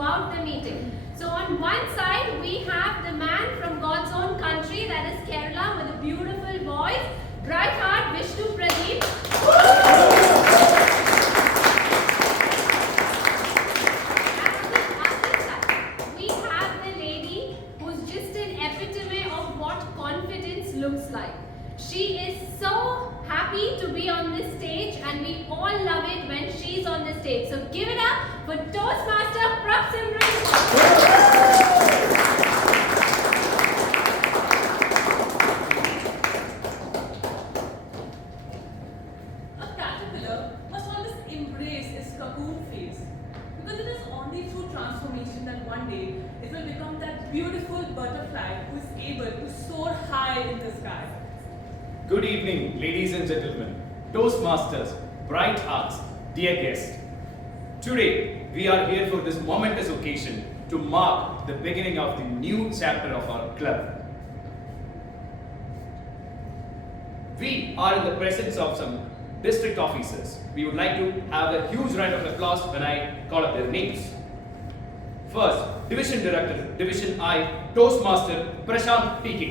throughout the meeting. So on one side, we have the man from God's own country, that is Kerala, with a beautiful voice, bright heart, Vishnu Pradeep. Looks like. She is so happy to be on this stage and we all love it when she's on the stage. So give it up for Toastmaster Prab Simran. A caterpillar must always embrace its cocoon phase because it is only through transformation that one day it will become that beautiful butterfly who is able to soar high in the sky. Good evening, ladies and gentlemen, Toastmasters, bright hearts, dear guests. Today, we are here for this momentous occasion to mark the beginning of the new chapter of our club. We are in the presence of some district officers. We would like to have a huge round of applause when I call up their names. First, Division Director, Division I, Toastmaster Prashant P.K.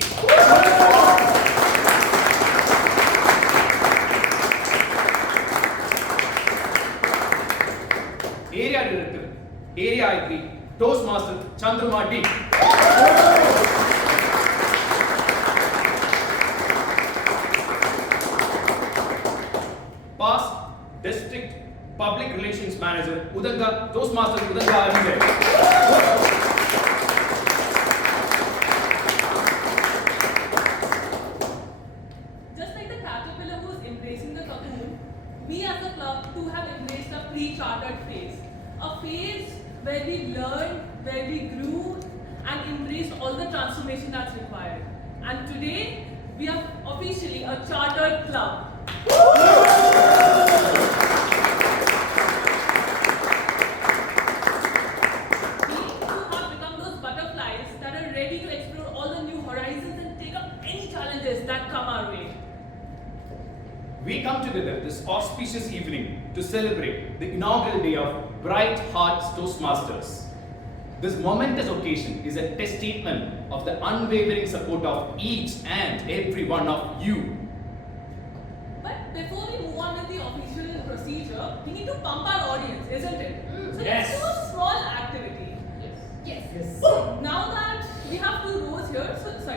Area Director, Area I3, Toastmaster Chandrama D. Past District Public Relations Manager, Udanga, Toastmaster Udanga Ajay. Just like the caterpillar who is embracing the cocoon, we as a club too have embraced a pre-chartered phase. A phase where we learned, where we grew and embraced all the transformation that's required. And today, we are officially a chartered club. That come our way. We come together this auspicious evening to celebrate the inaugural day of Bright Hearts Toastmasters. This momentous occasion is a testament of the unwavering support of each and every one of you. But before we move on with the official procedure, we need to pump our audience, isn't it? So Yes. let's do a small activity. Yes. So now that we have 2 rows here,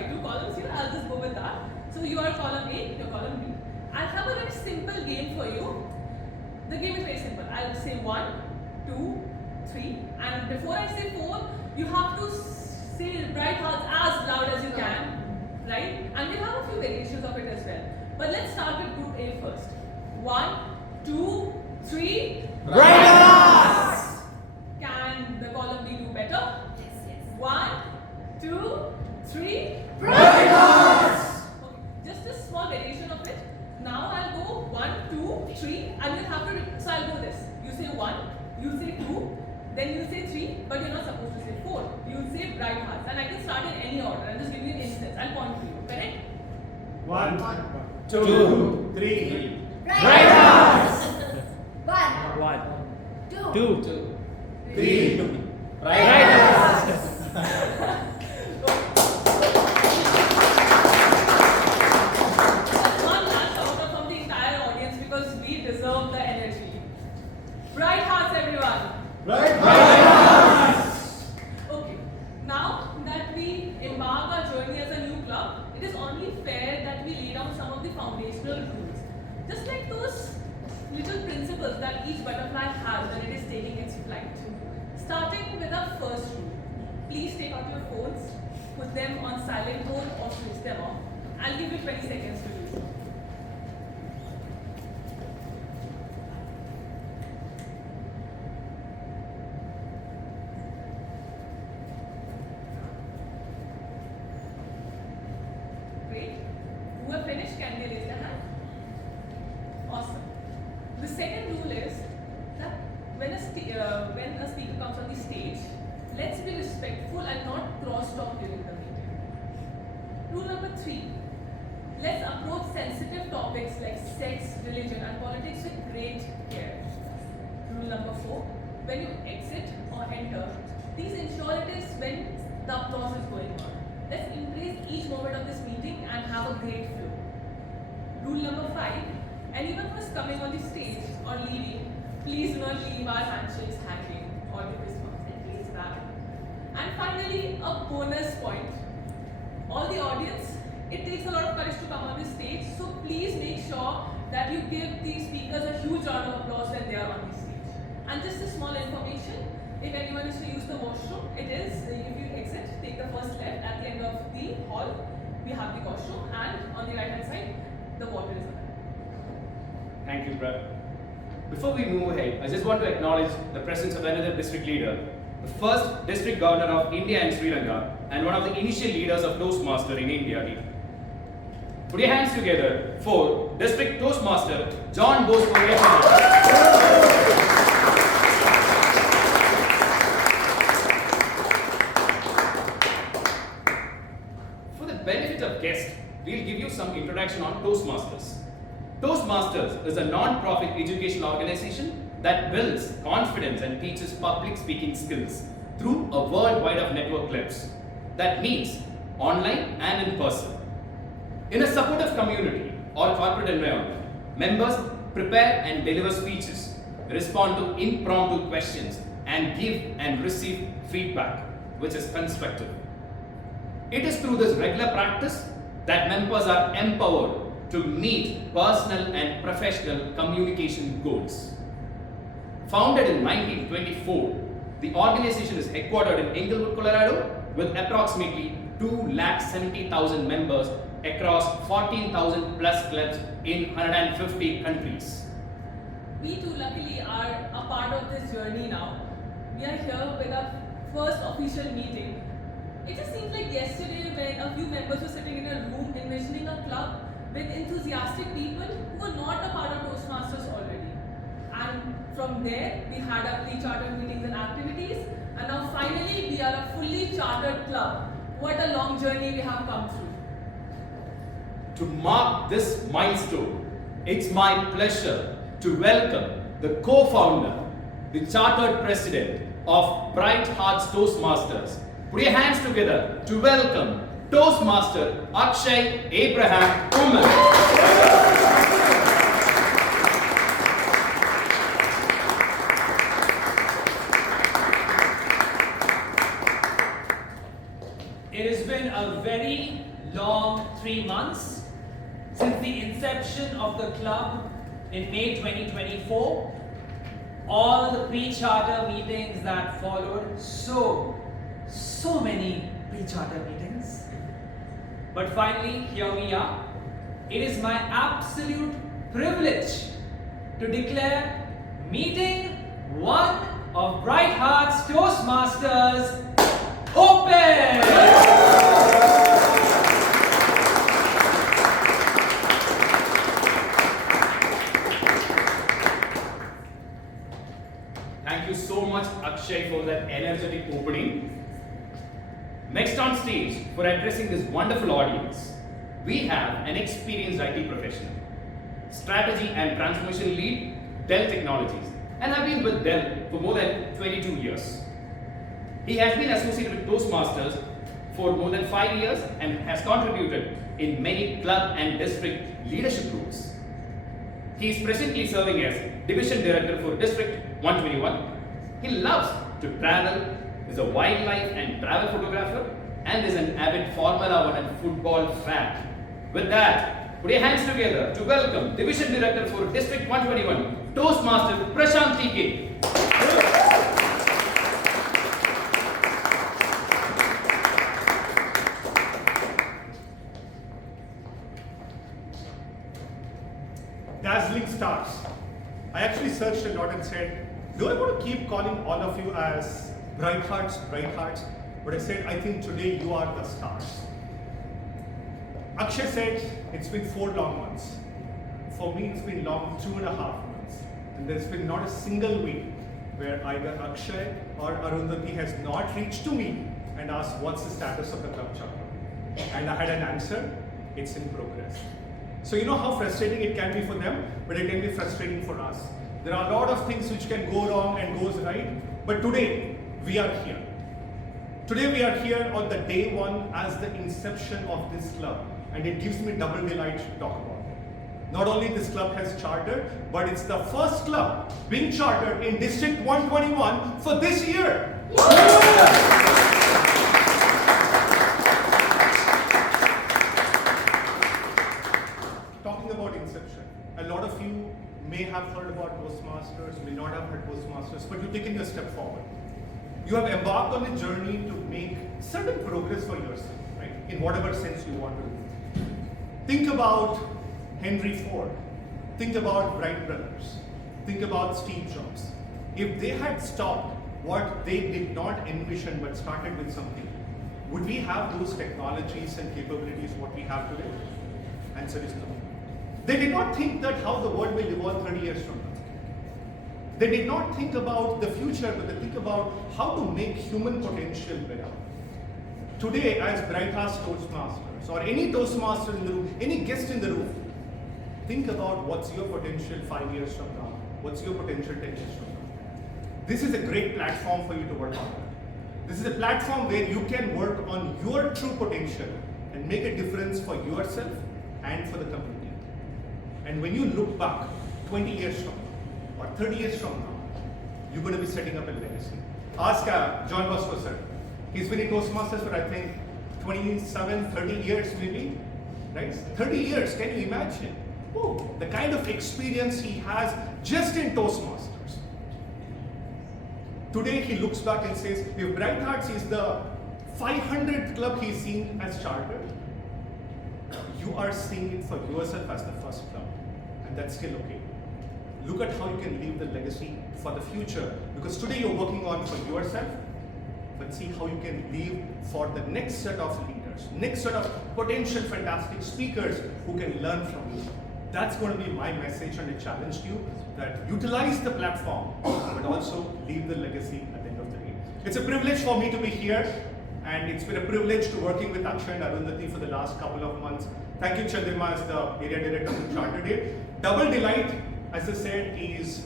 two columns here, I'll just go with that. So you are column A, you're column B. I'll have a very simple game for you. The game is very simple. I'll say 1, 2, 3, and before I say 4, you have to say bright hearts as loud as you can, right? And we'll have a few variations of it as well. But let's start with group A first. 1, 2, 3. Bright hearts! Can the column B do better? Yes. 1, 2, 3. Bright hearts! Okay, just a small variation of it. Now I'll go 1, 2, 3, and you'll have to. So I'll go this. You say 1, you say 2, then you say 3, but you're not supposed to say 4. You'll say bright hearts, and I can start in any order. I'll just give you an instance. I'll point to you. Correct? 1, 2, 3. Bright hearts! 1, 2, 3. Bright hearts! One last shout out from the entire audience because we deserve the energy. Bright hearts, everyone. Bright hearts! Okay, now that we embark our journey as a new club, it is only fair that we lay down some of the foundational rules. Just like those little principles that each butterfly has when it is taking its flight. Starting with our first rule. Please take out your phones, put them on silent mode or switch them off. I'll give you 20 seconds to do so. Great. Who have finished, can they raise their hand? Awesome. The second rule is that when a speaker comes on the stage, let's be respectful and not cross-talk during the meeting. Rule number 3. Let's approach sensitive topics like sex, religion and politics with great care. Rule number 4. When you exit or enter, please ensure it is when the applause is going on. Let's embrace each moment of this meeting and have a great flow. Rule number 5, anyone who is coming on the stage or leaving, please do not leave our handshakes hanging or the fist bumps, at least that. And finally, a bonus point. All the audience, it takes a lot of courage to come on the stage, so please make sure that you give the speakers a huge round of applause when they are on the stage. And just a small information, if anyone is to use the washroom, it is, if you exit, take the first left at the end of the hall, we have the washroom, and on the right hand side, the water is available. Thank you, Brad. Before we move ahead, I just want to acknowledge the presence of another district leader, the first district governor of India and Sri Lanka, and one of the initial leaders of Toastmaster in India. Put your hands together for District Toastmaster John Bosco. For the benefit of guests, we'll give you some introduction on Toastmasters. Toastmasters is a non-profit educational organization that builds confidence and teaches public speaking skills through a worldwide of network clubs. That means online and in person. In a supportive community or corporate environment, members prepare and deliver speeches, respond to impromptu questions, and give and receive feedback, which is constructive. It is through this regular practice that members are empowered to meet personal and professional communication goals. Founded in 1924, the organization is headquartered in Englewood, Colorado, with approximately 270,000 members across 14,000 plus clubs in 150 countries. We too luckily are a part of this journey now. We are here with our first official meeting. It just seems like yesterday when a few members were sitting in a room envisioning a club with enthusiastic people who were not a part of Toastmasters already. And from there, we had our pre-chartered meetings and activities, and now finally we are a fully chartered club. What a long journey we have come through. To mark this milestone, it's my pleasure to welcome the co-founder, the chartered president of Bright Hearts Toastmasters. Put your hands together to welcome Toastmaster Akshay Abraham Uman. It has been a very long 3 months since the inception of the club in May 2024. All the pre-charter meetings that followed, so many pre-charter meetings. But finally, here we are. It is my absolute privilege to declare meeting 1 of Bright Hearts Toastmasters open! Thank you so much, Akshay, for that energetic opening. Next on stage, for addressing this wonderful audience, we have an experienced IT professional, strategy and transformation lead, Dell Technologies, and I've been with Dell for more than 22 years. He has been associated with Toastmasters for more than 5 years and has contributed in many club and district leadership roles. He is presently serving as Division Director for District 121. He loves to travel, is a wildlife and travel photographer, and is an avid Formula 1 and football fan. With that, put your hands together to welcome Division Director for District 121, Toastmaster Prashant TK. Dazzling stars. I actually searched a lot and said, do I want to keep calling all of you as bright hearts? But I said, I think today you are the stars. Akshay said, it's been 4 long months. For me, it's been long 2.5 months. And there's been not a single week where either Akshay or Arundhati has not reached to me and asked, what's the status of the club charter? And I had an answer, it's in progress. So you know how frustrating it can be for them, but it can be frustrating for us. There are a lot of things which can go wrong and goes right, but today we are here. Today we are here on the day one as the inception of this club, and it gives me double delight to talk about it. Not only this club has chartered, but it's the first club being chartered in District 121 for this year. Talking about inception, a lot of you may have heard about Toastmasters, may not have heard Toastmasters, but you've taken a step forward. You have embarked on a journey to make certain progress for yourself, right? In whatever sense you want to do. Think about Henry Ford. Think about Wright brothers. Think about Steve Jobs. If they had stopped what they did not envision but started with something, would we have those technologies and capabilities what we have today? Answer is no. They did not think that how the world will evolve 30 years from now. They did not think about the future, but they think about how to make human potential better. Today, as Bright Hearts Toastmasters, or any Toastmaster in the room, any guest in the room, think about what's your potential 5 years from now, what's your potential 10 years from now. This is a great platform for you to work on. This is a platform where you can work on your true potential and make a difference for yourself and for the community. And when you look back 20 years from now, or 30 years from now, you're going to be setting up a legacy. Ask John Bosco sir. He's been in Toastmasters for I think 27, 30 years maybe, right? 30 years, can you imagine? Oh, the kind of experience he has just in Toastmasters. Today he looks back and says, if Bright Hearts is the 500th club he's seen as chartered, you are seeing it for yourself as the first club, and that's still okay. Look at how you can leave the legacy for the future, because today you're working on for yourself, but see how you can leave for the next set of leaders, next set of potential fantastic speakers who can learn from you. That's going to be my message, and I challenge you that utilize the platform, but also leave the legacy at the end of the day. It's a privilege for me to be here, and it's been a privilege to working with Akshay and Arundhati for the last couple of months. Thank you, Chandrima, as the area director of the Charter Day. Double delight, as I said, is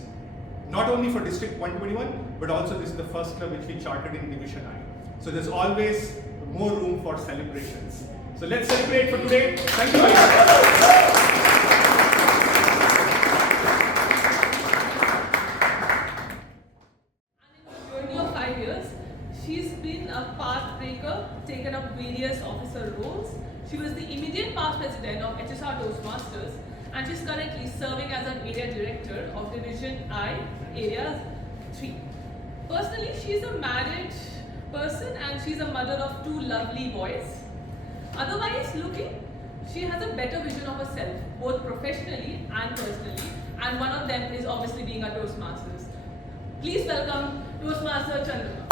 not only for District 121, but also this is the first club which we chartered in Division I. So there's always more room for celebrations. So let's celebrate for today. Thank you very much. She's been a path breaker, taken up various officer roles. She was the immediate past president of HSR Toastmasters, and she's currently serving as an area director of Division I, Area 3. Personally, she's a married person and she's a mother of 2 lovely boys. Otherwise looking, she has a better vision of herself, both professionally and personally, and one of them is obviously being a Toastmasters. Please welcome Toastmaster Chandrima.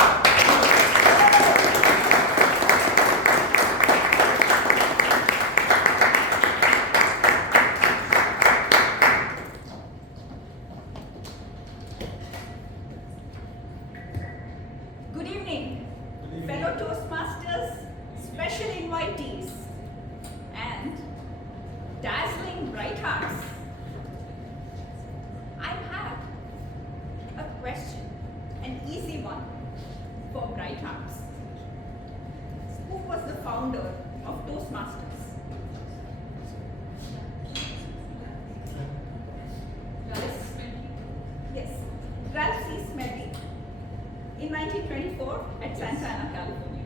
Good evening, fellow Toastmasters, special invitees, and dazzling Bright Hearts. I have a question, an easy one for Bright Hearts. Who was the founder of Toastmasters? Yes, Ralph C. Smedley. In 1924 at Santa Ana, California.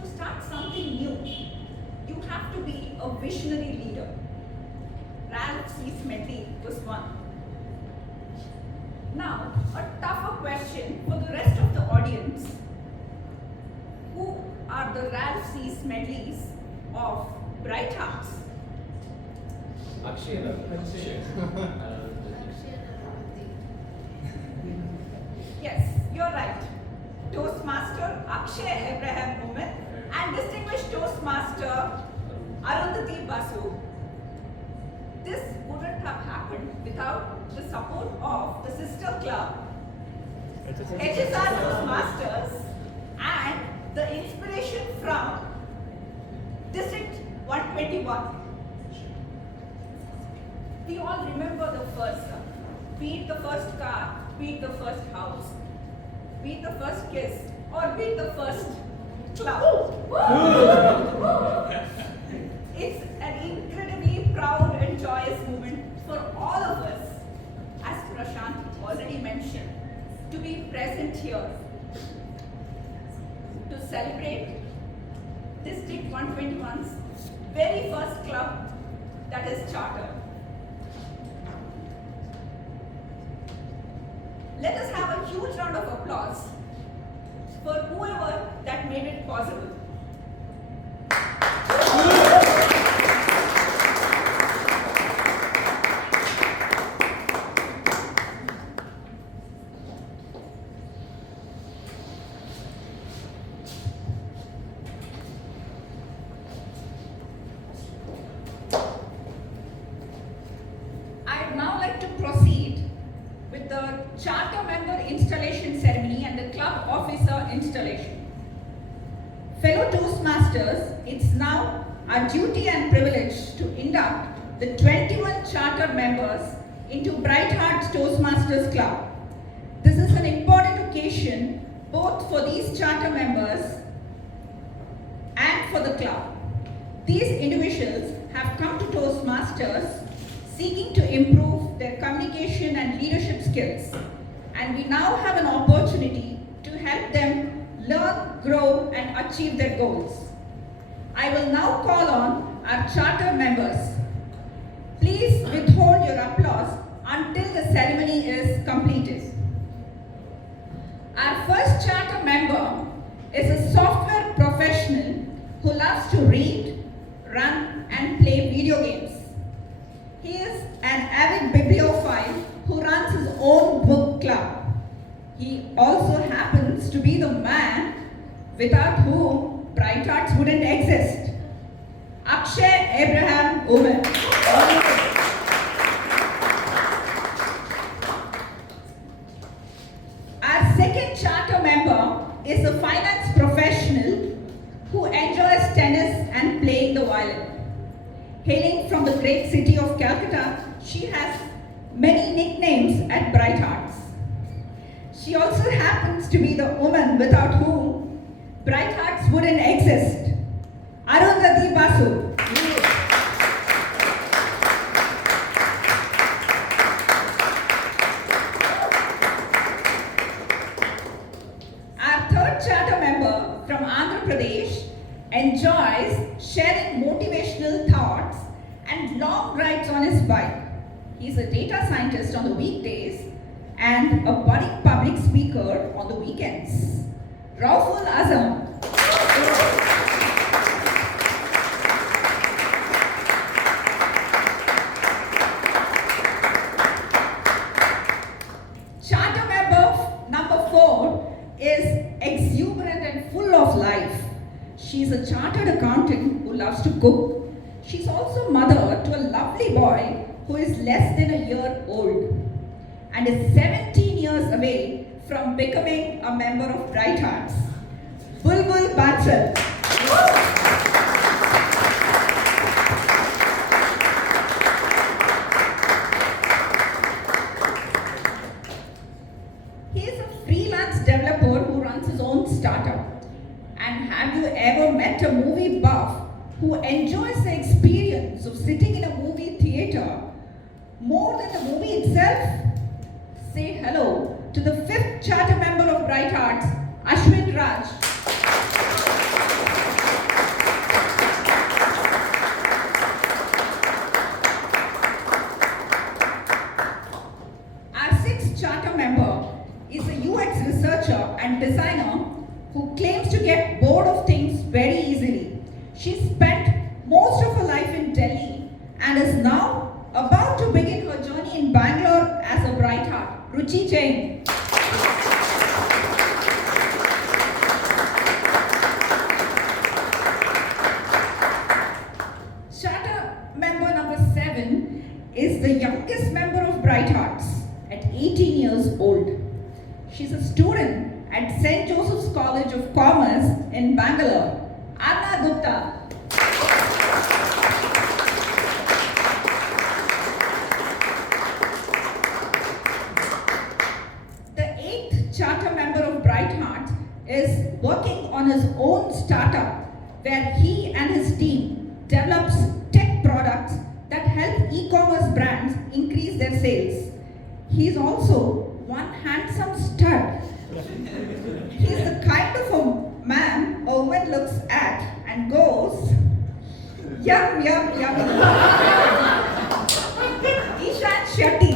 To start something new, you have to be a visionary leader. Ralph C. Smedley was one. Now, a tougher question for the rest of the audience. Who are the Ralph C. Smedleys of Bright Hearts? Akshay and Arundhati. Yes, you're right. Toastmaster Akshay Abraham Oman and distinguished Toastmaster Arundhati Basu. This wouldn't have happened without the support of the sister club, HSR Toastmasters, and the inspiration from District 121. We all remember the first, be it the first car, be it the first house. be it the first kiss or be it the first club. It's an incredibly proud and joyous moment for all of us, as Prashant already mentioned, to be present here to celebrate District 121's very first club that is chartered. Let us have a huge round of applause for whoever that made it possible. I'd now like to proceed with the charter member installation ceremony and the club officer installation. Fellow Toastmasters, it's now our duty and privilege to induct the 21 charter members into Bright Hearts Toastmasters Club. This is an important occasion both for these charter members and for the club. These individuals have come to Toastmasters seeking to improve their communication and leadership skills, and we now have an opportunity to help them learn, grow, and achieve their goals. I will now call on our charter members. Please withhold your applause until the ceremony is completed. Our first charter member is a software professional who loves to read, run, and play video games. He is an avid bibliophile who runs his own book club. He also happens to be the man without whom Bright Hearts wouldn't exist. Akshay Abraham Owen. Our second charter member is a finance professional who enjoys tennis and playing the violin. Hailing from the great city of Calcutta, she has many nicknames at Bright Hearts. She also happens to be the woman without whom Bright Hearts wouldn't exist. Arundhati Basu. Our third charter member from Andhra Pradesh enjoys sharing motivational thoughts and long rides on his bike. He's a data scientist on the weekdays and a budding public speaker on the weekends. Rauful Azam. Charter member number 4 is exuberant and full of life. She's a chartered accountant who loves to cook. She's also mother to a lovely boy who is less than a year old and is 17 years away from becoming a member of Bright Hearts. Bulbul Bansal. He is a freelance developer who runs his own startup. And have you ever met a movie buff who enjoys the experience of sitting in a movie theater more than the movie itself? Say hello to the 5th charter member of Bright Hearts, Ashwin Raj. Our 6th charter member is a UX researcher and designer who claims to get bored of things very easily. She spent most of her life in Delhi and is now about to begin her journey in Bangalore as a Bright Heart. Ruchi Jain. Charter member number 7 is the youngest member of Bright Hearts at 18 years old. She's a student at St. Joseph's College of Commerce in Bangalore. Anna Gupta. The 8th charter member of Bright where he and his team develops tech products that help e-commerce brands increase their sales. He is also one handsome stud. He is the kind of a man a woman looks at and goes, yum, yum, yum. Ishan Shetty.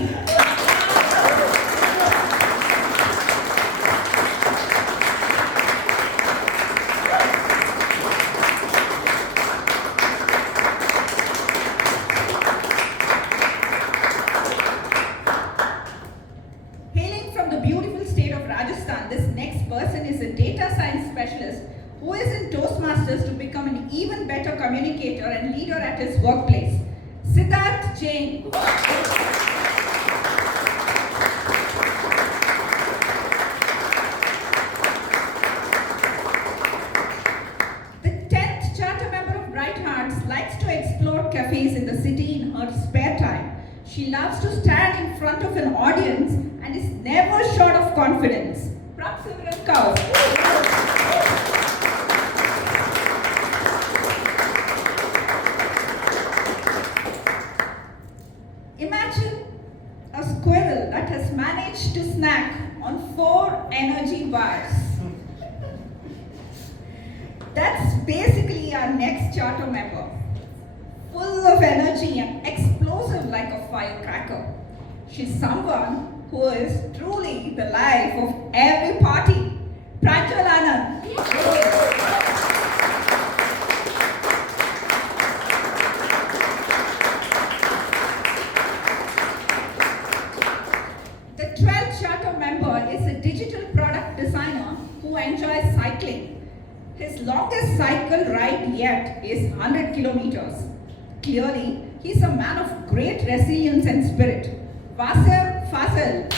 Hailing from the beautiful state of Rajasthan, this next person is a data science specialist who is in Toastmasters to become an even better communicator and leader at his workplace. Siddharth Jain. The 10th charter member of Bright Hearts likes to explore cafes in the city in her spare time. She loves to stand in front of an audience and is never short of confidence. Prabsimran Kaur. Imagine a squirrel that has managed to snack on 4 energy bars. That's basically our next charter member. Full of energy and explosive like a firecracker. She's someone who is truly the life of every party. Pranjal Anand. The 12th charter member is a digital product designer who enjoys cycling. His longest cycle ride yet is 100 kilometers. Clearly, he's a man of great resilience and spirit. Vasil Fasil.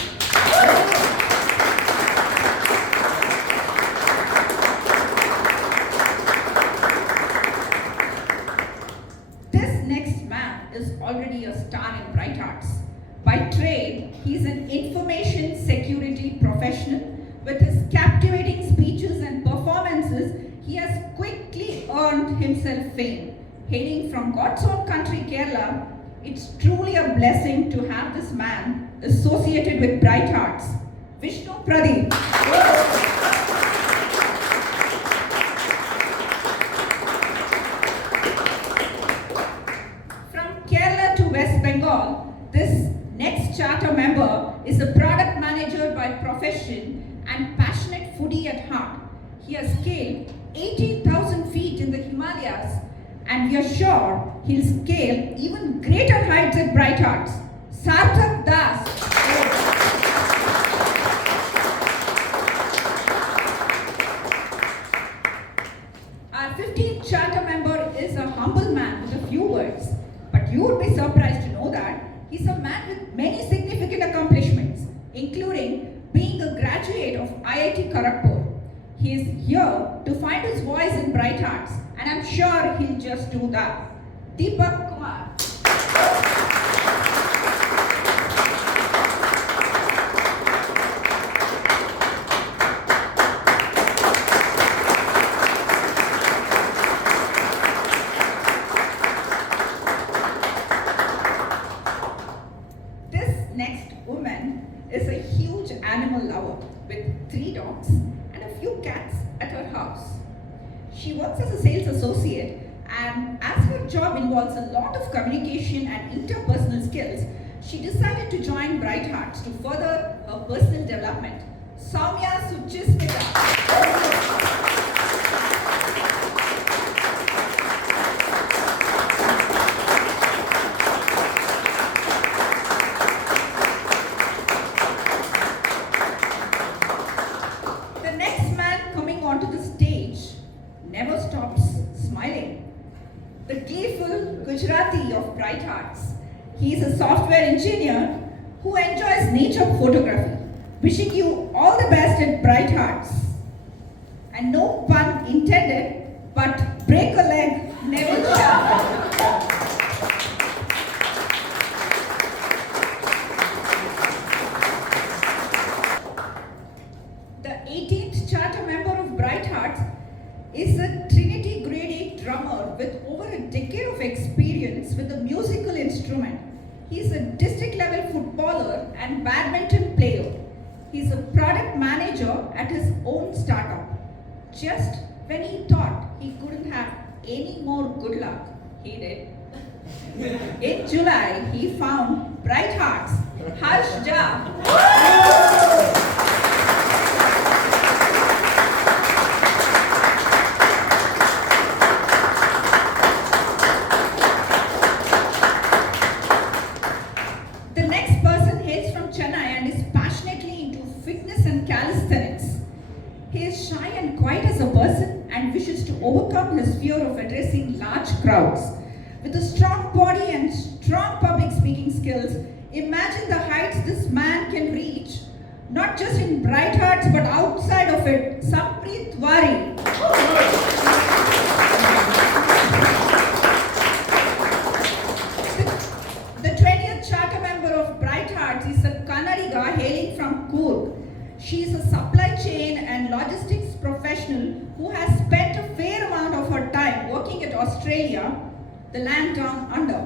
This next man is already a star in Bright Hearts. By trade, he's an information security professional. With his captivating speeches and performances, he has quickly earned himself fame. Hailing from God's own country, Kerala, it's truly a blessing to have this man associated with Bright Hearts. Vishnu Pradeep. From Kerala to West Bengal, this next charter member is a product manager by profession and passionate foodie at heart. He has scaled 18,000 feet in the Himalayas, and we are sure he'll scale even greater heights at Bright Hearts. Sarthak Das. Our 15th charter member is a humble man with a few words, but you would be surprised to know that he's a man with many significant accomplishments, including being a graduate of IIT Kharagpur. He is here to find his voice in Bright Hearts, and I'm sure he'll just do that. Deepak Kumar. This next woman is a huge animal lover with 3 dogs and a few cats at her house. She works as a sales associate, and as her job involves a lot of communication and interpersonal skills, she decided to join Bright Hearts to further her personal development. Soumya Suchismita. The next man coming onto the stage never stops smiling. The gleeful Gujarati of Bright Hearts. He is a software engineer who enjoys nature photography. Wishing you all the best at Bright Hearts. And no pun intended, but break a leg, Neville Shah. The 18th charter member of Bright Hearts is a Trinity Grade and badminton player. He's a product manager at his own startup. Just when he thought he couldn't have any more good luck, he did. In July, he found Bright Hearts, Harsh Jha. The next person hails from Chennai and is passionately into fitness and calisthenics. He is shy and quiet as a person and wishes to overcome his fear of addressing large crowds. With a strong body and strong public speaking skills, imagine the heights this man can reach, not just in Bright Hearts but outside of it. Sampreet Wari. The 20th charter member of Bright Hearts is a Kannadiga hailing from Coorg. She is a supply chain and logistics professional who has spent a fair amount of her time working at Australia, the land down under.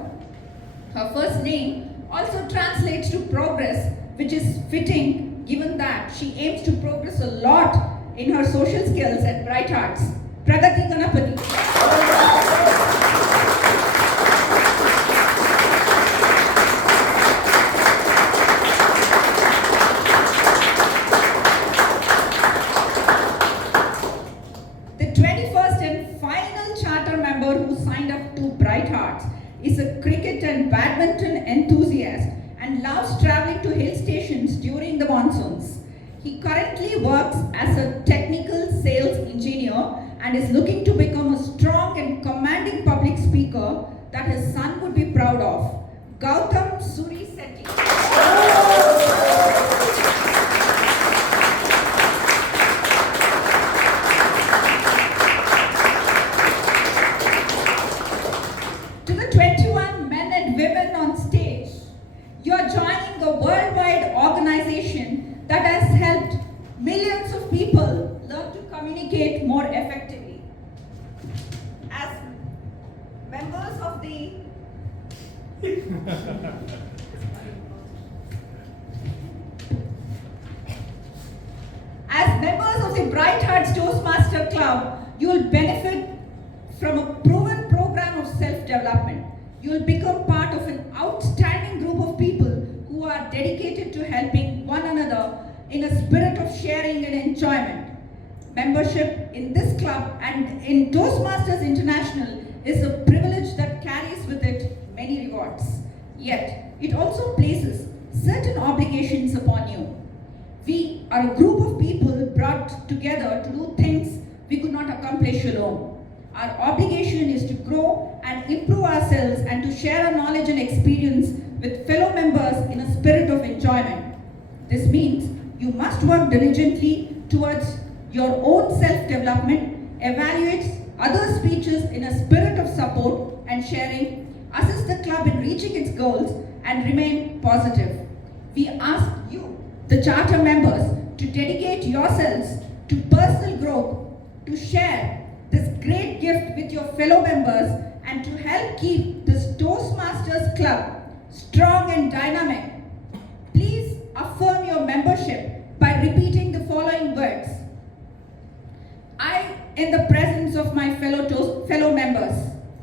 Her first name also translates to progress, which is fitting given that she aims to progress a lot in her social skills at Bright Hearts. Pragati Ganapati. The 21st and final charter member who signed up to Bright Hearts is a cricket and badminton enthusiast and loves traveling to hill stations during the monsoons. He currently works as a technical sales engineer and is looking to become a strong and commanding public speaker that his son would be proud of. Gautam Suri Sethi. To the 21 men and women on stage, you are joining a worldwide organization that has helped millions of people learn to communicate more effectively. As members of the Bright Hearts Toastmaster Club, you will benefit from a proven program of self-development. You will become part of an outstanding group of people who are dedicated to helping one another in a spirit of sharing and enjoyment. Membership in this club and in Toastmasters International is a privilege that carries with it many rewards. Yet, it also places certain obligations upon you. We are a group of people brought together to do things we could not accomplish alone. Our obligation is to grow and improve ourselves and to share our knowledge and experience with fellow members in a spirit of enjoyment. This means you must work diligently towards your own self-development, evaluate other speeches in a spirit of support and sharing, assist the club in reaching its goals, and remain positive. We ask you, the charter members, to dedicate yourselves to personal growth, to share this great gift with your fellow members, and to help keep this Toastmasters Club strong and dynamic. Please affirm your membership by repeating the following words. I, in the presence of my fellow members.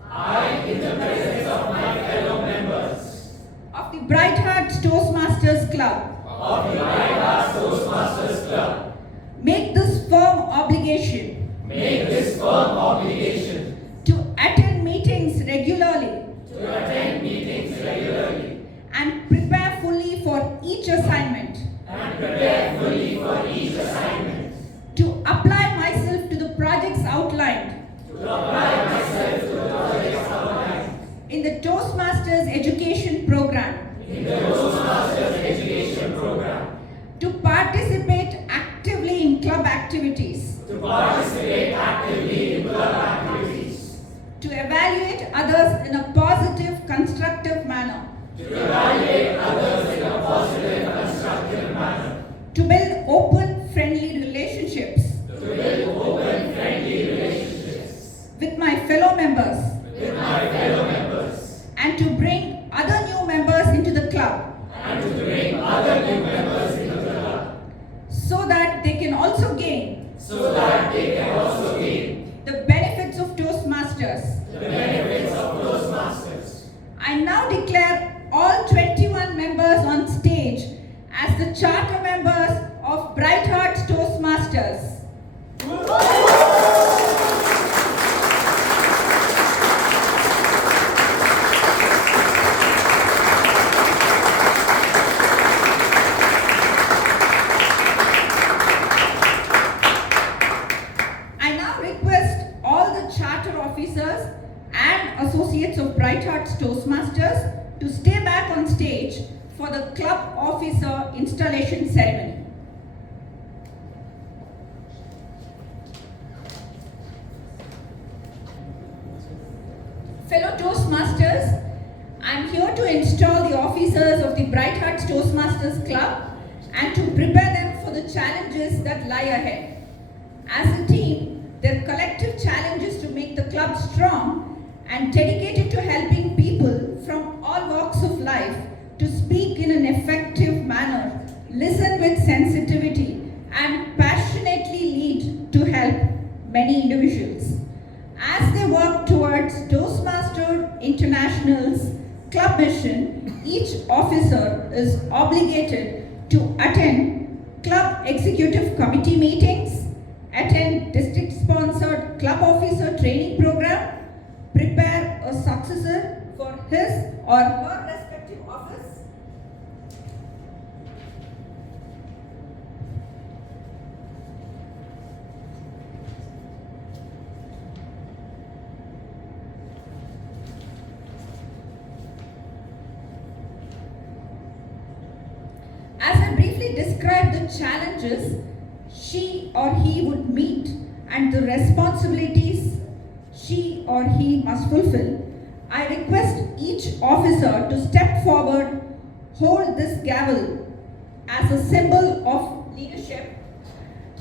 I, in the presence of my fellow members. Of the Bright Hearts Toastmasters Club. Of the Bright Hearts Toastmasters Club. Make this firm obligation. Make this firm obligation. To attend meetings regularly. To attend meetings regularly. And prepare fully for each assignment. And prepare fully for each assignment. To apply myself to the projects outlined. To apply myself to the projects outlined. In the Toastmasters Education Program. In the Toastmasters Education Program. To participate actively in club activities. To participate actively in club activities. To evaluate others in a positive, constructive manner. To evaluate others in a positive, constructive manner. To build open, friendly relationships. To build open, friendly relationships. With my fellow members. With my fellow members. And to bring other new members into the club. And to bring other new members charter members of Bright Hearts Toastmasters. I now request all the charter officers and associates of Bright Hearts Toastmasters to stay back on stage for the club officer installation ceremony. Fellow Toastmasters, I am here to install the officers of the Bright Hearts Toastmasters Club and to prepare them for the challenges that lie ahead. As a team, their collective challenge is to make the club strong and dedicated to helping people from all walks of life to speak in an effective manner, listen with sensitivity, and passionately lead to help many individuals. As they work towards Toastmaster International's club mission, each officer is obligated to attend club executive committee meetings, attend district-sponsored club officer training program, prepare a successor for his or her respective office, as I briefly describe the challenges she or he would meet and the responsibilities she or he must fulfill, I request each officer to step forward, hold this gavel as a symbol of leadership,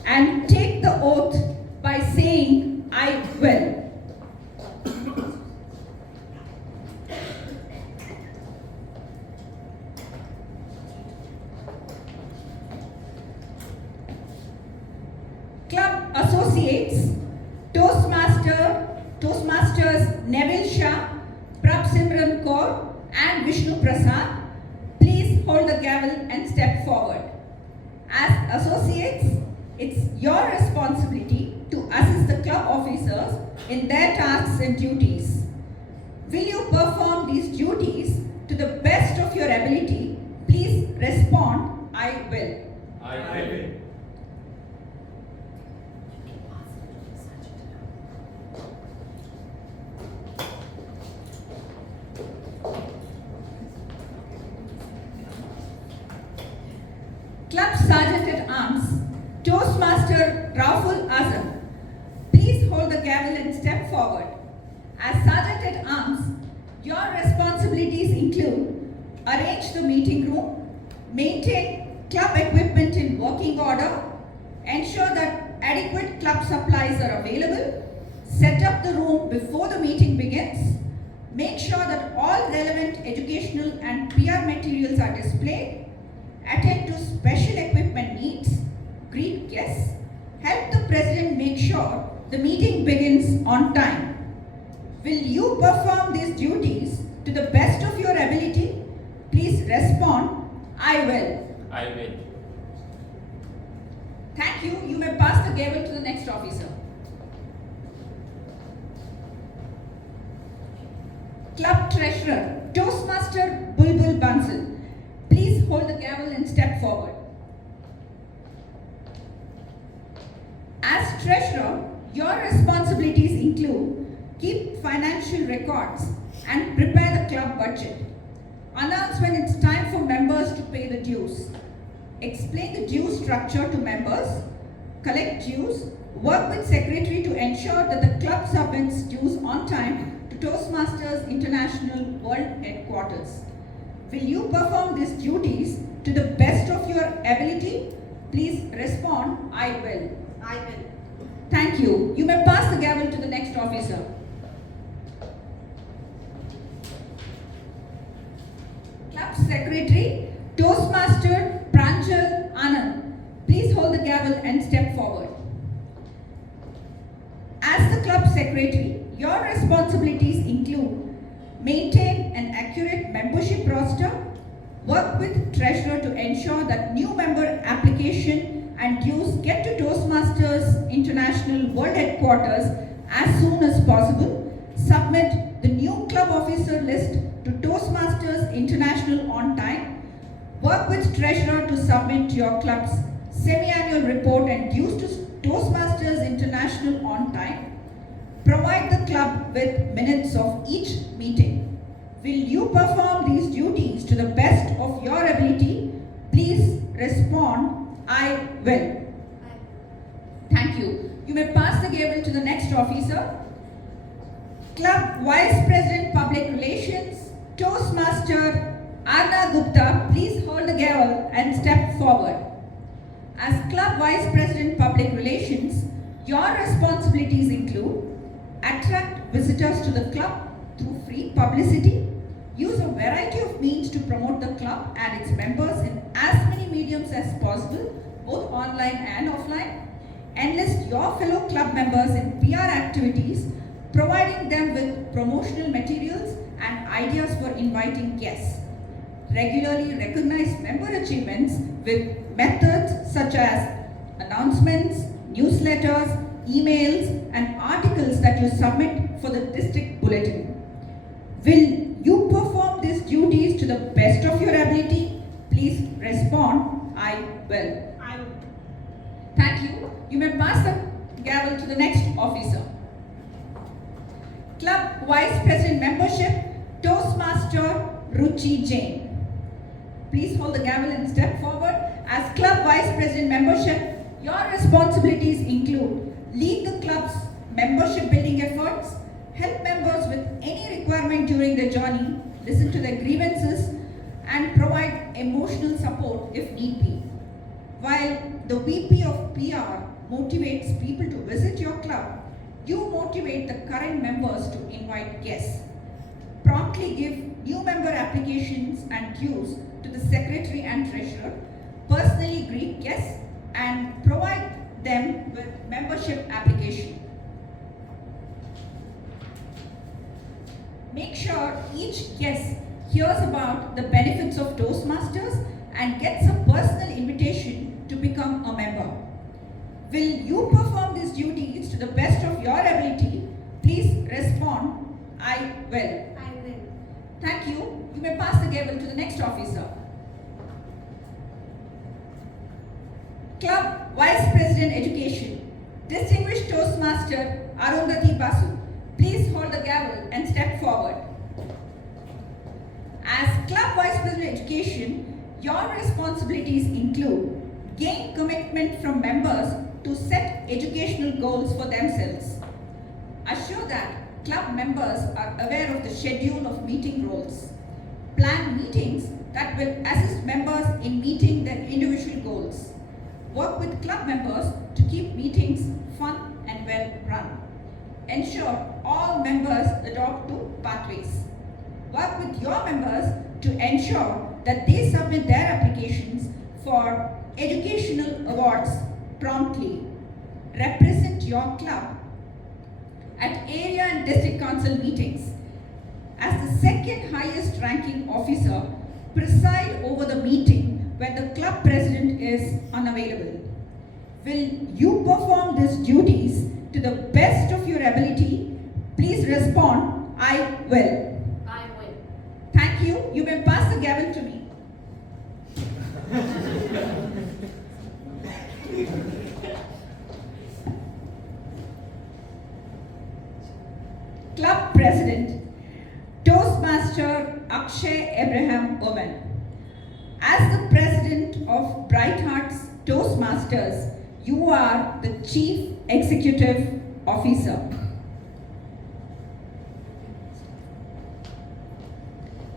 and take the oath by saying, "I will." Club associates, Toastmasters Neville Shah, Prabsimran Kaur and Vishnu Prasad, please hold the gavel and step forward. As associates, it's your responsibility to assist the club officers in their tasks and duties. Will you perform these duties to the best of your ability? Please respond, "I will." I will. Club Sergeant at Arms, Toastmaster Rauful Azam, please hold the gavel and step forward. As Sergeant at Arms, your responsibilities include arrange the meeting room, maintain club equipment in working order, ensure that adequate club supplies are available, set up the room before the meeting begins, make sure that all relevant educational and PR materials are displayed, attend to special equipment needs, greet guests, help the president make sure the meeting begins on time. Will you perform these duties to the best of your ability? Please respond, "I will." I will. Thank you. You may pass the gavel to the next officer. Club Treasurer, Toastmaster Bulbul Bansal, please hold the gavel and step forward. As Treasurer, your responsibilities include keep financial records and prepare the club budget. Announce when it's time for members to pay the dues. Explain the due structure to members. Collect dues. Work with secretary to ensure that the club submits dues on time to Toastmasters International World Headquarters. Will you perform these duties to the best of your ability? Please respond, "I will." I will. Thank you. You may pass the gavel to the next officer. Club Secretary, Toastmaster Pranjal Anand, please hold the gavel and step forward. As the club secretary, your responsibilities include maintain an accurate membership roster, Work with treasurer to ensure that new member application and dues get to Toastmasters International World Headquarters as soon as possible. Submit the new club officer list to Toastmasters International on time. Work with treasurer to submit your club's semi-annual report and dues to Toastmasters International on time. Provide the club with minutes of each meeting. Will you perform these duties to the best of your ability? Please respond, I will. Thank you. You may pass the gavel to the next officer. Club Vice President Public Relations, Toastmaster Arna Gupta, please hold the gavel and step forward. As Club Vice President Public Relations, your responsibilities include attract visitors to the club through free publicity, use a variety of means to promote the club and its members in as many mediums as possible, both online and offline, enlist your fellow club members in PR activities, providing them with promotional materials and ideas for inviting guests. Regularly recognize member achievements with methods such as announcements, newsletters, emails, and articles that you submit for the district bulletin. Will you perform these duties to the best of your ability? Please respond, I will. I will. Thank you. You may pass the gavel to the next officer. Club Vice President Membership, Toastmaster Ruchi Jain. Please hold the gavel and step forward. As Club Vice President Membership, your responsibilities include lead the club's membership building efforts, help members with any requirement during their journey, listen to their grievances, and provide emotional support if need be. While the VP of PR motivates people to visit your club, you motivate the current members to invite guests. Promptly give new member applications and dues to the secretary and treasurer, personally greet guests, and provide them with membership application. Make sure each guest hears about the benefits of Toastmasters and gets a personal invitation to become a member. Will you perform these duties to the best of your ability? Please respond, I will. I will. Thank you. You may pass the gavel to the next officer. Club Vice President Education, Distinguished Toastmaster Arundhati Basu, please hold the gavel and step forward. As Club Vice President Education, your responsibilities include gain commitment from members to set educational goals for themselves. Assure that club members are aware of the schedule of meeting roles. Plan meetings that will assist members in meeting their individual goals. Work with club members to keep meetings fun and well run. Ensure all members adopt to pathways. Work with your members to ensure that they submit their applications for educational awards promptly. Represent your club at area and district council meetings. As the second highest ranking officer, preside over the meeting when the club president is unavailable. Will you perform these duties to the best of your ability? Please respond, I will. I will. Thank you. You may pass the gavel to me. Club President, Toastmaster Akshay Abraham Oman. As the President of Bright Hearts Toastmasters, you are the Chief Executive Officer.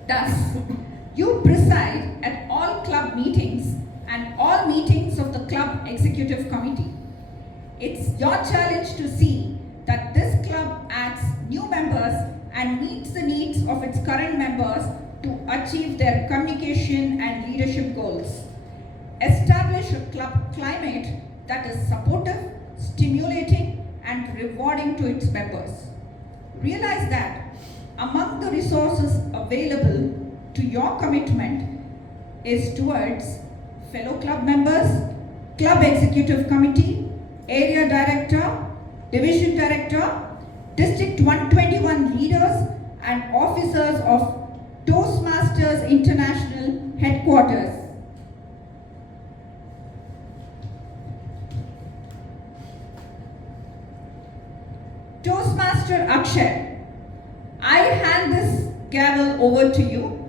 Thus, you preside at all club meetings and all meetings of the club executive committee. It's your challenge to see that this club adds new members and meets the needs of its current members to achieve their communication and leadership goals. Establish a club climate that is supportive, stimulating, and rewarding to its members. Realize that among the resources available to your commitment, is towards fellow club members, club executive committee, area director, division director, district 121 leaders and officers of Toastmasters International headquarters. Toastmaster Akshay, I hand this gavel over to you.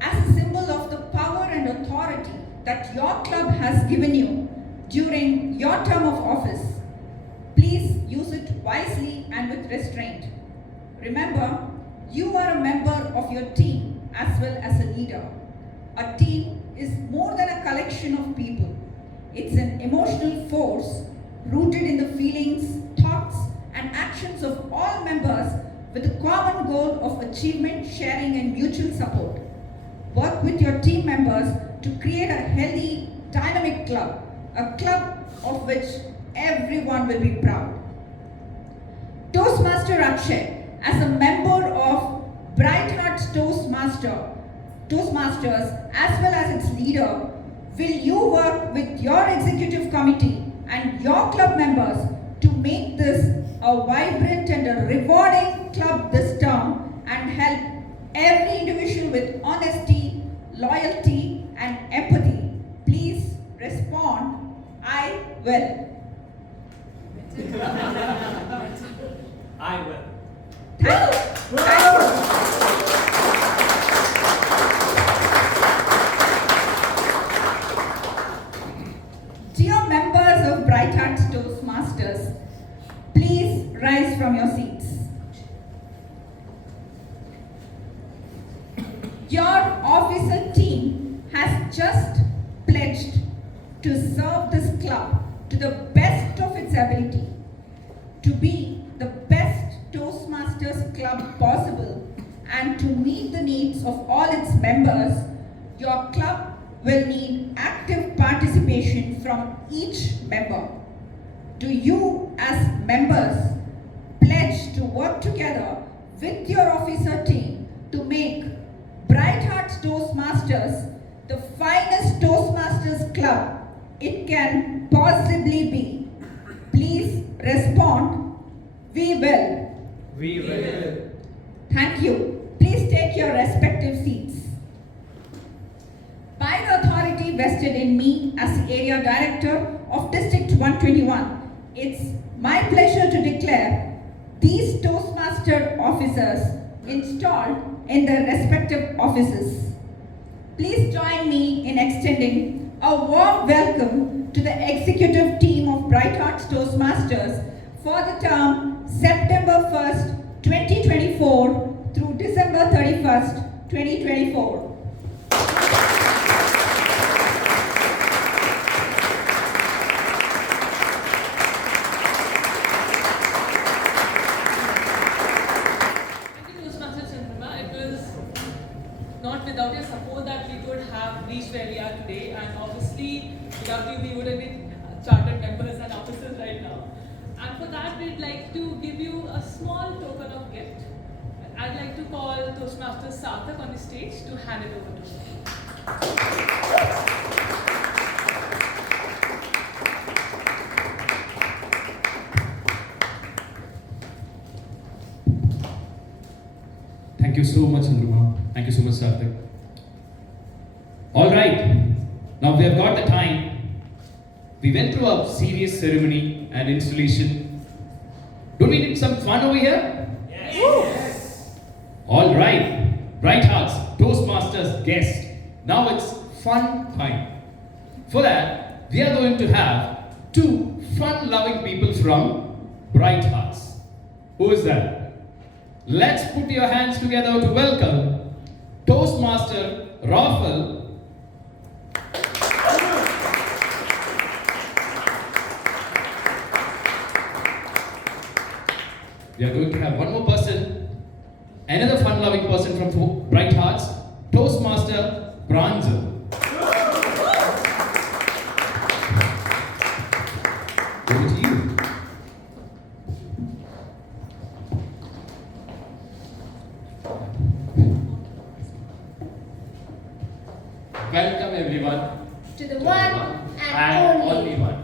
As a symbol of the power and authority that your club has given you during your term of office, please use it wisely and with restraint. Remember, you are a member of your team as well as a leader. A team is more than a collection of people. It's an emotional force rooted in the feelings, thoughts, and actions of all members with a common goal of achievement, sharing, and mutual support. Work with your team members to create a healthy, dynamic club, a club of which everyone will be proud. Toastmaster Akshay, as a member of Bright Hearts Toastmasters as well as its leader, will you work with your executive committee and your club members to make this a vibrant and a rewarding club this term and help every individual with honesty, loyalty, and empathy? Please respond, I will. I will. Thank you. Thank you. Dear members of Bright Hearts Toastmasters, please rise from your seats. Your officer team has just pledged to serve this club to the best of its ability, to be the best Toastmasters club possible, and to meet the needs of all its members. Your club will need active participation from each member. Do you, as members, pledge to work together with your officer team to make Bright Hearts Toastmasters the finest Toastmasters club it can possibly be? Please respond, we will. We will. Thank you. Please take your respective seats. By the authority vested in me as the Area Director of District 121, it's my pleasure to declare these Toastmaster officers installed in their respective offices. Please join me in extending a warm welcome to the executive team of Bright Hearts Toastmasters for the term September 1st, 2024 through December 31st, 2024. Not without your support that we could have reached where we are today, and obviously without you we would have been chartered members and officers right now. And for that we'd like to give you a small token of gift. I'd like to call Toastmaster Sarthak on the stage to hand it over to him. Thank you so much, Andruma. Thank you so much, Sarthak. All right, now we have got the time. We went through a serious ceremony and installation. Don't we need some fun over here? Yes. All right, Bright Hearts Toastmasters guest. Now it's fun time. For that, we are going to have two fun-loving people from Bright Hearts. Who is that? Let's put your hands together to welcome Toastmaster Rafael. We are going to have one more person, another fun-loving person from Bright Hearts, Toastmaster Branzel. Over to you. Welcome everyone to the one and only only one.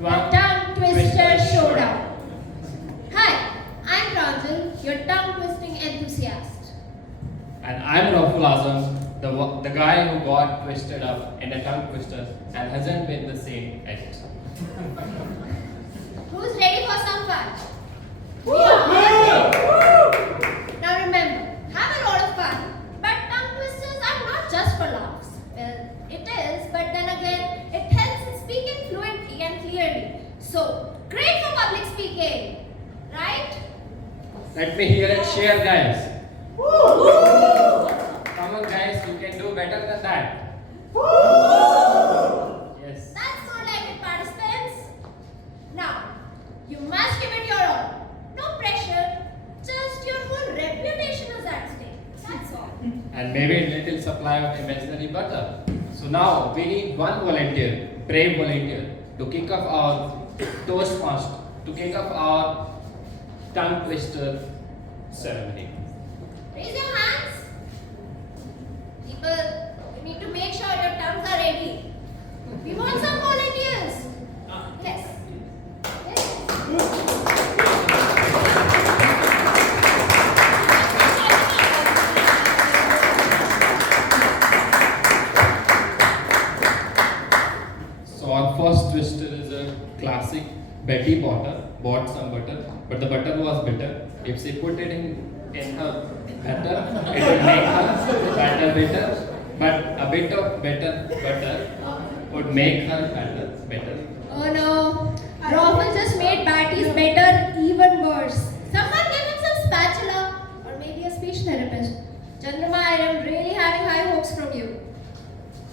the Tongue Twister Showdown. Hi, I'm Pranjal, your tongue twisting enthusiast. And I'm Raful Azam, the guy who got twisted up in a tongue twister and hasn't been the same yet. Who's ready for some fun? Now remember, have a lot of fun, but tongue twisters are not just for laughs. Well, it is, but then again, it helps in speaking fluently and clearly. So, great for public speaking, right? Let me hear it cheer, guys. Come on guys, you can do better than that. Yes. That's more like it, participants. Now, you must give it your all. No pressure, just your whole reputation is at stake. That's all. And maybe a little supply of imaginary butter. So now we need one volunteer, brave volunteer, to kick off our Toastmaster, to kick off our tongue twister ceremony. Raise your hands. People, you need to make sure your tongues are ready. We want some volunteers. Yes. So our first twister is a classic. Betty bought some butter, but the butter was bitter. If she put it in her batter, it would make her batter bitter. But a bit of better butter would make her batter better. Oh no. Raful just made Batty's better even worse. Someone give him some spatula or maybe a speech therapist. Chandrama, I am really having high hopes from you.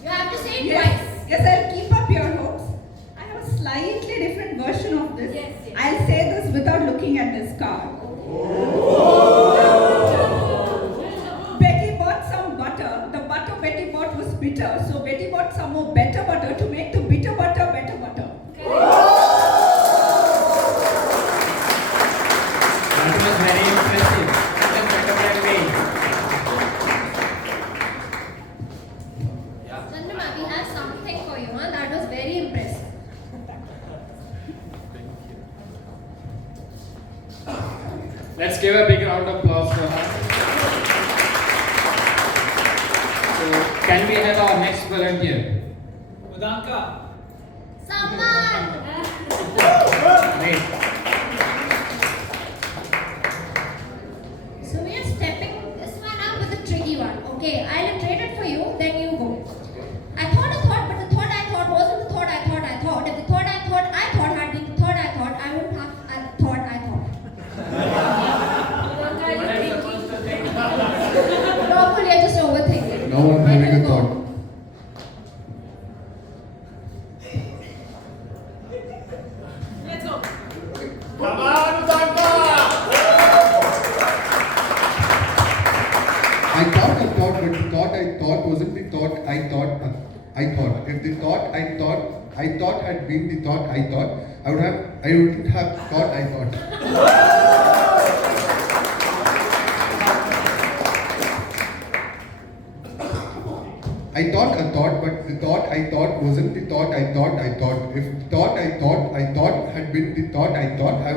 You have to say it twice. Yes, I'll keep up your hopes. I have a slightly different version of this. Yes. I'll say this without looking at this card. Betty bought some butter. The butter Betty bought was bitter, so Betty bought some more better butter to make the bitter butter better butter. That was very impressive. That is better than me. Yeah. Chandrama, we have something for you, huh? That was very impressive. Let's give a big round of applause for her. So, can we have our next volunteer? Udanka. Someone! Great. So we are stepping this one up with a tricky one. Okay, I'll iterate it for you, then you go. I thought, but the thought I thought wasn't the thought I thought I thought. If the thought I thought had been the thought I wouldn't have a thought I thought. What are you supposed to think? Raful, you're just overthinking. Now I'm having a thought. Let's go. Come on, Udanka! I thought, but the thought I thought wasn't the thought I thought. If the thought I thought had been the thought I thought, I wouldn't have thought I thought. I thought a thought, but the thought I thought wasn't the thought I thought. If the thought I thought had been the thought I thought, I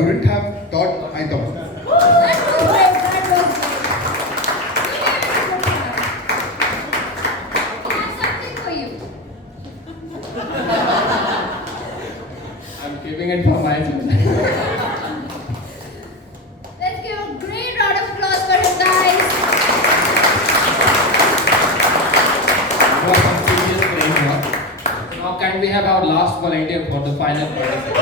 wouldn't have thought I thought. That was great, that was great. We have something for you. I'm keeping it for myself. Let's give a great round of applause for him, guys. It was some serious framework. Now can we have our last volunteer for the final participant?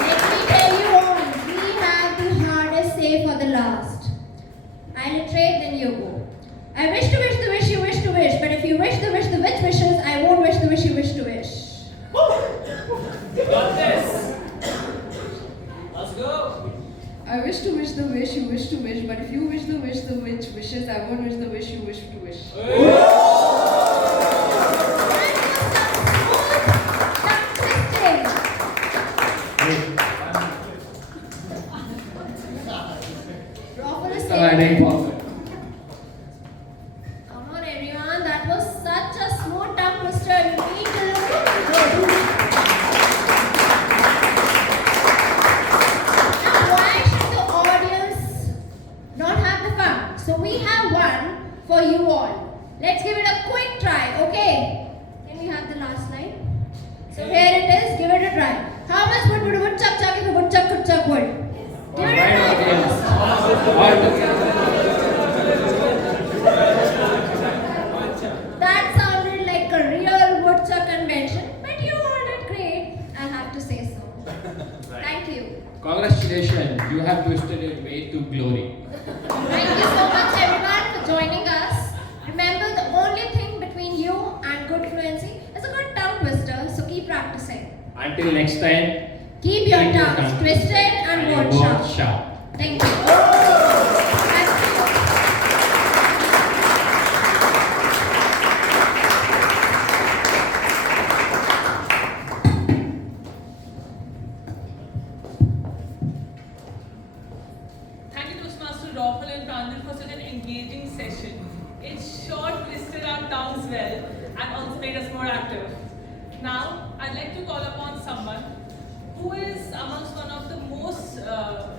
Let me tell you all, we have the hardest say for the last. I'll iterate, then you go. I wish to wish the wish you wish to wish, but if you wish the wish the which wishes, I won't wish the wish you wish to wish. Got this. Let's go. I wish to wish the wish you wish to wish, but if you wish the wish the which wishes, I won't wish the wish you wish to wish. That was some So we have one for you all. Let's give it a quick try, okay? Can we have the last slide? So here it is, give it a try. How much would woodchuck chuck if a woodchuck could chuck wood? Give it a Right try. audience. All together. That sounded like a real woodchuck convention, but you all did great. I have to say so. Thank you. Congratulations, you have twisted it way to glory. Thank you so much everyone for joining us. Remember, the only thing between you and good fluency is a good tongue twister, so keep practicing. Until next time, Keep your Keep your tongues tongue twisted and your word word sharp. sharp. Thank you. Thank you. Thank you Toastmaster Raffle and Pranjal for such an engaging session. It sure twisted our tongues well and also made us more active. Now, I'd like to call upon someone who is amongst one of the most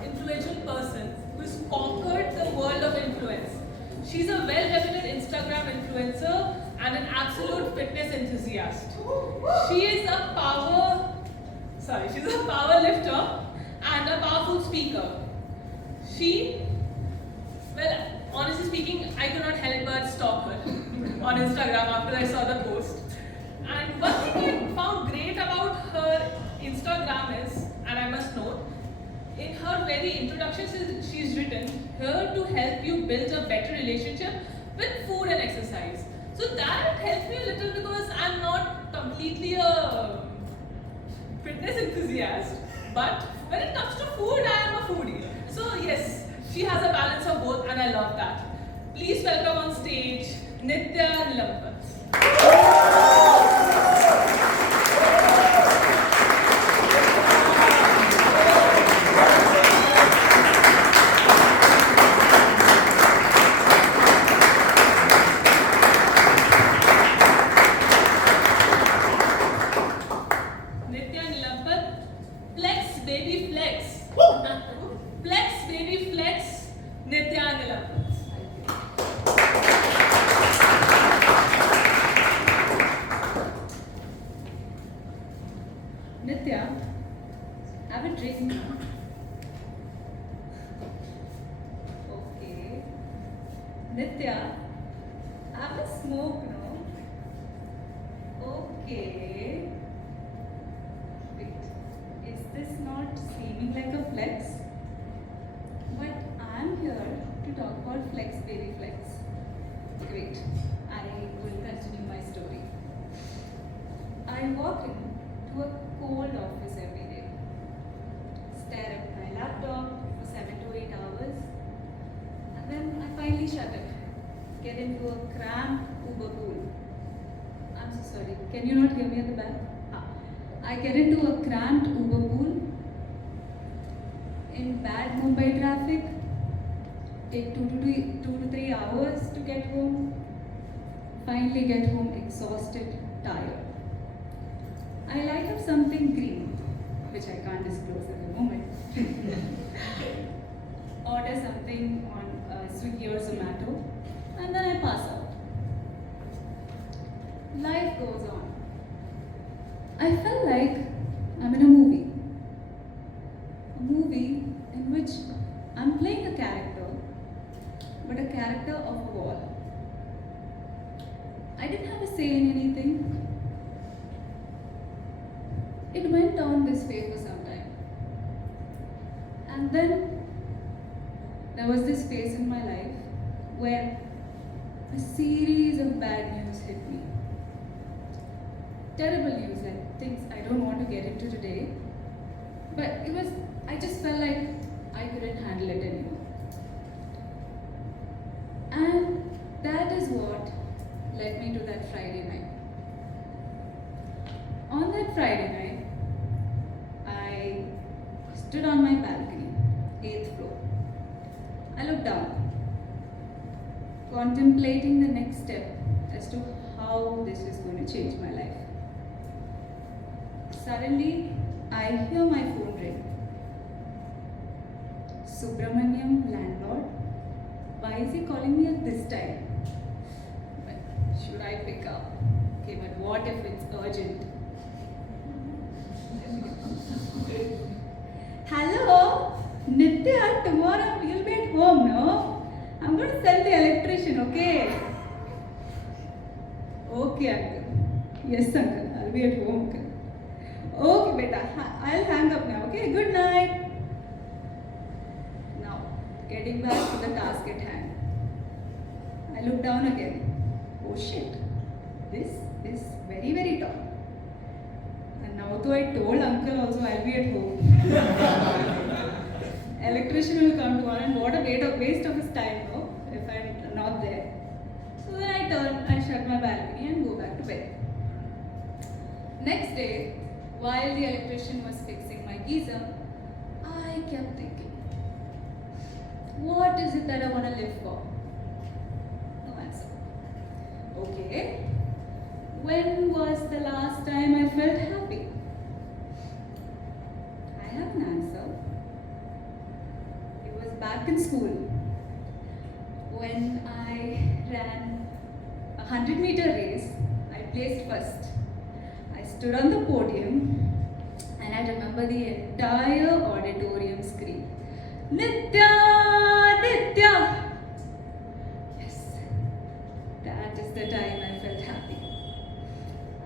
influential persons who has conquered the world of influence. She's a well-reputed Instagram influencer and an absolute fitness enthusiast. She's a power lifter and a powerful speaker. Well, honestly speaking, I could not help but stalk her on Instagram after I saw the post. And one thing I found great about her Instagram is, and I must note, in her very introduction, she's written, here to help you build a better relationship with food and exercise. So that helps me a little because I'm not completely a fitness enthusiast, but when it comes to food, I am a foodie. So yes, she has a balance of both and I love that. Please welcome on stage Nitya Nilampat. Nitya Nilampat, flex baby flex. Flex baby flex, Nitya Nilampat. Nitya, have a drink. Okay. Nitya, have a smoke, no? Okay. Wait, is this not seeming like a flex? But I'm here to talk about flex baby flex. Great, I will continue my story. I walk into a cold office every day, stare at my laptop for 7 to 8 hours, and then I finally shut it, get into a cramped Uber pool. I'm so sorry, can you not hear me at the back? I get into a cramped Uber pool, in bad Mumbai traffic, take 2 to 3 hours to get home, finally get home exhausted, tired. I light up something green, which I can't disclose at the moment. Order something on Swiggy or Zomato, and then I pass out. Life goes on. I felt like I'm in a movie. A movie in which I'm playing a character, but a character of a wall. I didn't have a say in anything. It went on this way for some time. And then there was this phase in my life where a series of bad news hit me. Terrible news, like things I don't want to get into today. But I just felt like I couldn't handle it anymore. And that is what led me to that Friday night. On that Friday night, I stood on my balcony, 8th floor. I looked down, contemplating the next step as to how this is going to change my life. Suddenly, I hear my phone ring. Subramaniam, landlord, why is he calling me at this time? But should I pick up? Okay, but what if it's urgent? Hello, Nitya, tomorrow you'll be at home, no? I'm going to send the electrician, okay? Okay, uncle. Yes, uncle. I'll be at home, uncle. Okay, beta. I'll hang up now, okay? Good night. Now, getting back to the task at hand. I look down again. Oh shit. This is very, very tall. And now though I told uncle also I'll be at home. Electrician will come tomorrow and what a waste of his time, no? If I'm not there. So then I turn, I shut my balcony and go back to bed. Next day, while the electrician was fixing my geyser, I kept thinking, what is it that I want to live for? No answer. Okay. When was the last time I felt happy? I have an answer. It was back in school when I ran a 100-meter race. I placed first. I stood on the podium and I remember the entire auditorium scream, Nitya, Nitya. Yes, that is the time I felt happy.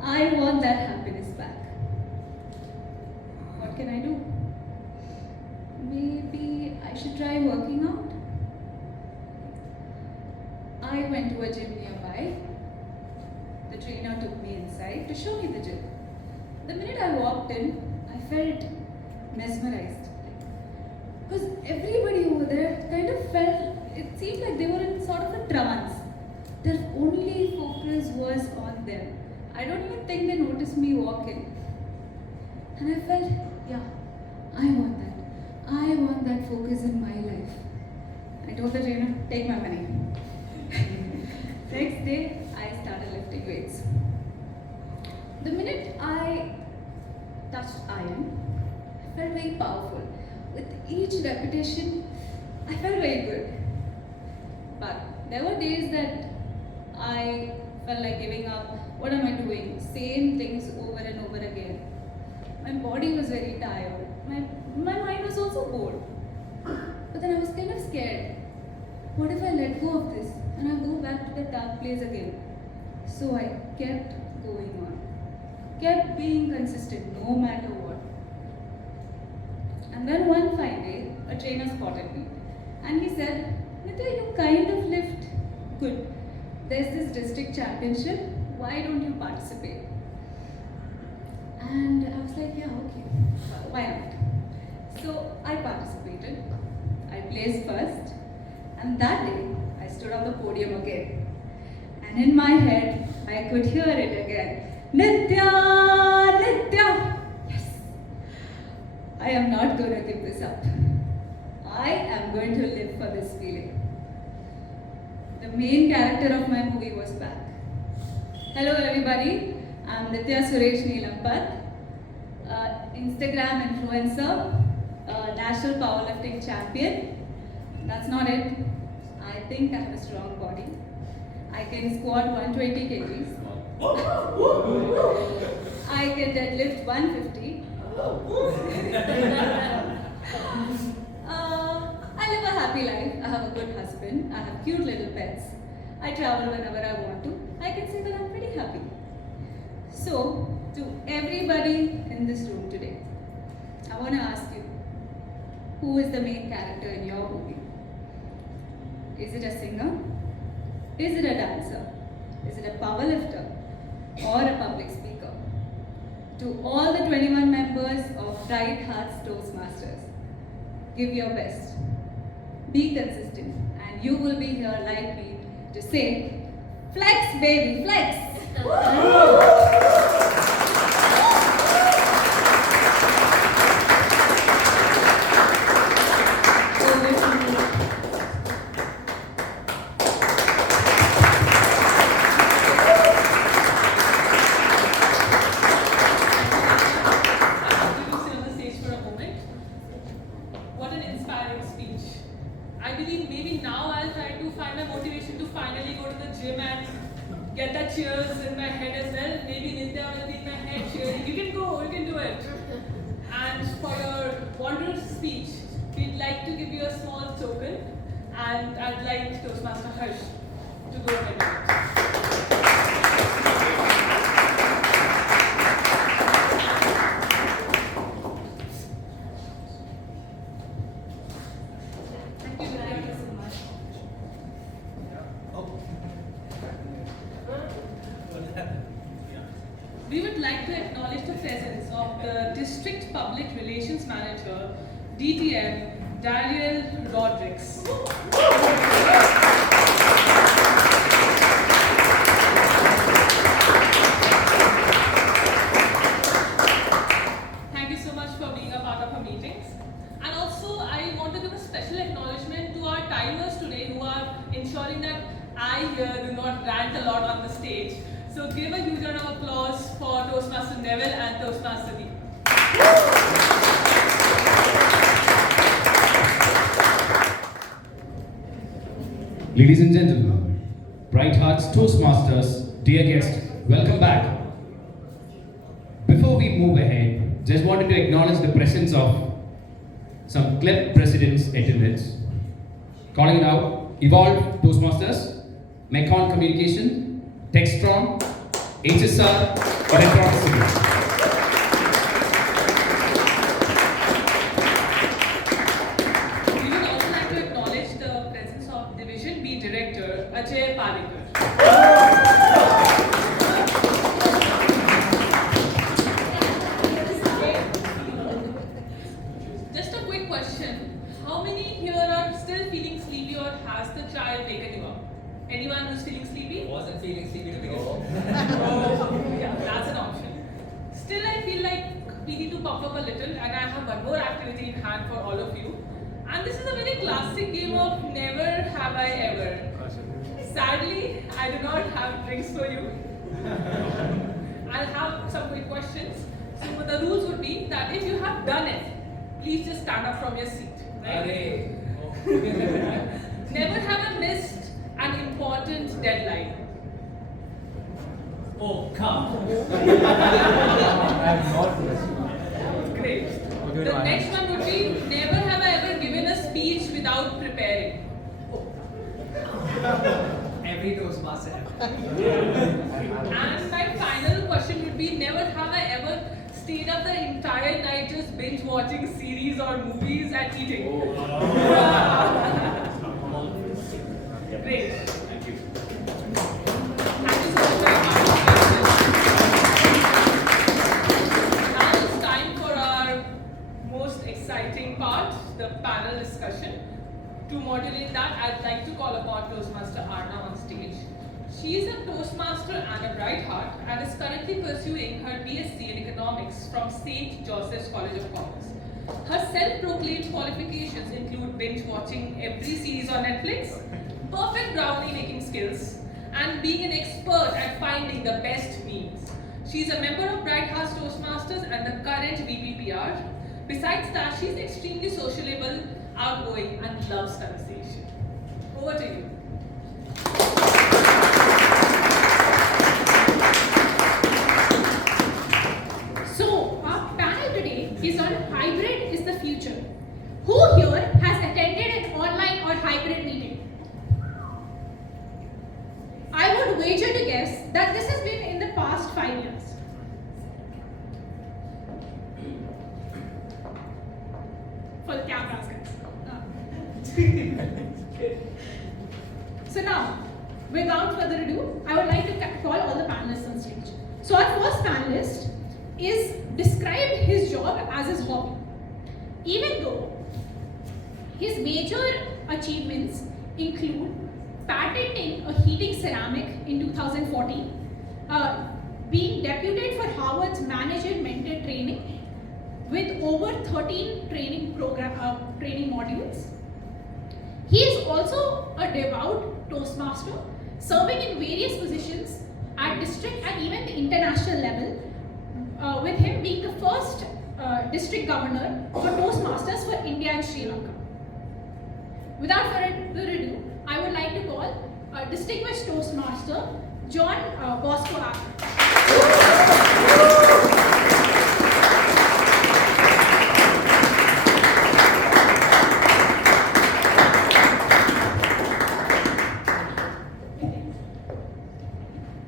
I want that happiness back. What can I do? Maybe I should try working out. I went to a gym nearby. The trainer took me inside to show me the gym. The minute I walked in, I felt mesmerized. Because everybody over there kind of felt, it seemed like they were in sort of a trance. Their only focus was on them. I don't even think they noticed me walk in. And I felt, yeah, I want that. I want that focus in my life. I told the trainer, take my money. Next day, I started lifting weights. The minute I touched iron, I felt very powerful. With each repetition, I felt very good. But there were days that I felt like giving up. What am I doing? Same things over and over again. My body was very tired. My mind was also bored. But then I was kind of scared. What if I let go of this and I go back to the dark place again? So I kept going on. Kept being consistent no matter what. And then one fine day, a trainer spotted me. And he said, Nitya, you kind of lift good. There's this district championship. Why don't you participate? And I was like, yeah, okay. Why not? So I participated. I placed first. And that day, I stood on the podium again. And in my head, I could hear it again. Nitya, Nitya. Yes. I am not going to give this up. I am going to live for this feeling. The main character of my movie was back. Hello everybody, I'm Nitya Suresh Neelampat, Instagram influencer, national powerlifting champion. That's not it. I think I have a strong body. I can squat 120 kgs. I can deadlift 150. I live a happy life. I have a good husband. I have cute little pets. I travel whenever I want to. I can say that I'm pretty happy. So, to everybody in this room today, I want to ask you, who is the main character in your movie? Is it a singer? Is it a dancer? Is it a powerlifter? Or a public speaker? To all the 21 members of Bright Hearts Toastmasters, give your best. Be consistent, and you will be here like me to say, flex baby, flex! What an inspiring speech. I believe maybe now I'll try to gym and get the cheers in my head as well. Maybe Nitya will be in my head cheering. You can go, you can do it. And for your wondrous speech, we'd like to give you a small token, and I'd like Toastmaster Harsh to go ahead with it. Thank you, Nitya, so much. We would like to acknowledge the presence of the District Public Relations Manager, DTM, Daniel Rodriguez. Thank you so much for being a part of our meetings. And also, I want to give a special acknowledgement to our timers today who are ensuring that I here do not rant a lot on the stage. So give a huge round of applause for Toastmaster Neville and Toastmaster Deep. Ladies and gentlemen, Bright Hearts Toastmasters, dear guests, welcome back. Before we move ahead, just wanted to acknowledge the presence of some club presidents' attendance. Calling it out, Evolve Toastmasters, Mekon Communication, Textron, HSR, Electronics. We would also like to acknowledge the presence of Division B Director Ajay Parikar. Just a quick question. How many here are still feeling sleepy or has the child waken you up? Anyone who's feeling sleepy? Wasn't feeling sleepy to begin with. Oh, yeah, that's an option. Still, I feel like we need to pump up a little, and I have one more activity in hand for all of you. And this is a very classic game of Never Have I Ever. Sadly, I do not have drinks for you. I'll have some quick questions. So the rules would be that if you have done it, please just stand up from your seat. Right? Never have I missed an important deadline. Oh, come. Great. The next one would be never have I ever given a speech without preparing. Every Toastmaster. And my final question would be never have I ever stayed up the entire night just binge watching series or movies and eating. Great. Thank you. Thank you so much for your participation. Now it's time for our most exciting part, the panel discussion. To moderate that, I'd like to call upon Toastmaster Arna on stage. She is a Toastmaster and a Bright Heart and is currently pursuing her BSc in Economics from St. Joseph's College of Commerce. Her self-proclaimed qualifications include binge watching every series on Netflix, perfect brownie making skills, and being an expert at finding the best memes. She is a member of Bright Hearts Toastmasters and the current VPPR. Besides that, she is extremely sociable, outgoing, and loves conversation. Over to you. So, our panel today is on hybrid is the future. Who here has attended an online or hybrid meeting? I would wager to guess that this has been in the past 5 years. For the cameras, guys. So now, without further ado, I would like to call all the panelists on stage. So our first panelist is described his job as his hobby. Even though his major achievements include patenting a heating ceramic in 2014, being deputed for Harvard's Manager Mentor Training with over 13 training modules. He is also a devout Toastmaster, serving in various positions at district and even the international level, with him being the first district governor for Toastmasters for India and Sri Lanka. Without further ado, I would like to call distinguished Toastmaster, John Bosco Apple.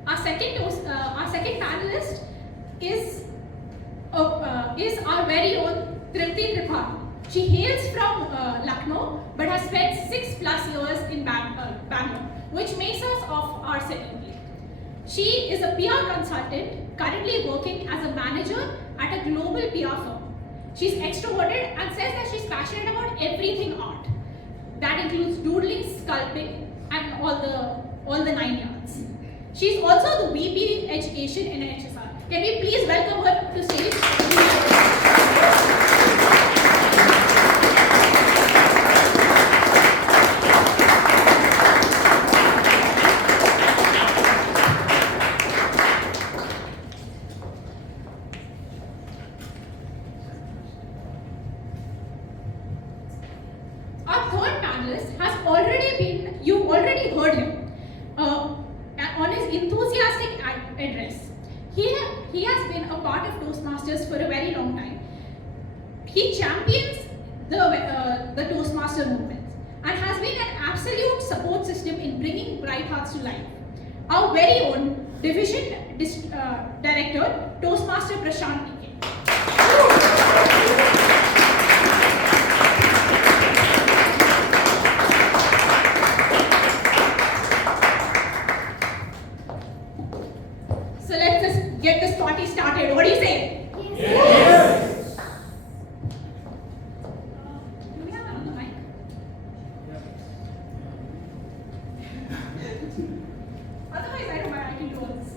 Our second panelist is our very own Tripti Tripathi. She hails from Lucknow but has spent 6+ years in Bangalore, which makes us of our city. She is a PR consultant currently working as a manager at a global PR firm. She's extroverted and says that she's passionate about everything art. That includes doodling, sculpting, and all the 9 yards. She's also the VP Education in HSR. Can we please welcome her to stage? Our third panelist has you've already heard him on his enthusiastic address. He has been a part of Toastmasters for a very long time. He champions the Toastmaster movement and has been an absolute support system in bringing Bright Hearts to life. Our very own Division Director, Toastmaster Prashant P.K. So let's just get this party started. What do you say? Yes. Do we have another mic? Otherwise, I don't mind. I can do all this.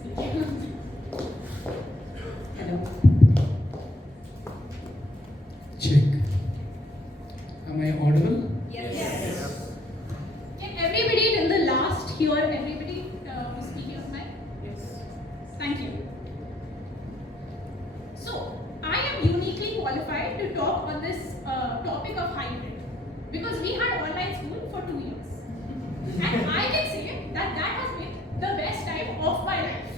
Hello. Check. Am I audible? Yes. Can everybody in the last hear everybody speaking of mic? Yes. Thank you. So, I am uniquely qualified to talk on this topic of hybrid because we had online school for 2 years. And I can say that that has been the best time of my life.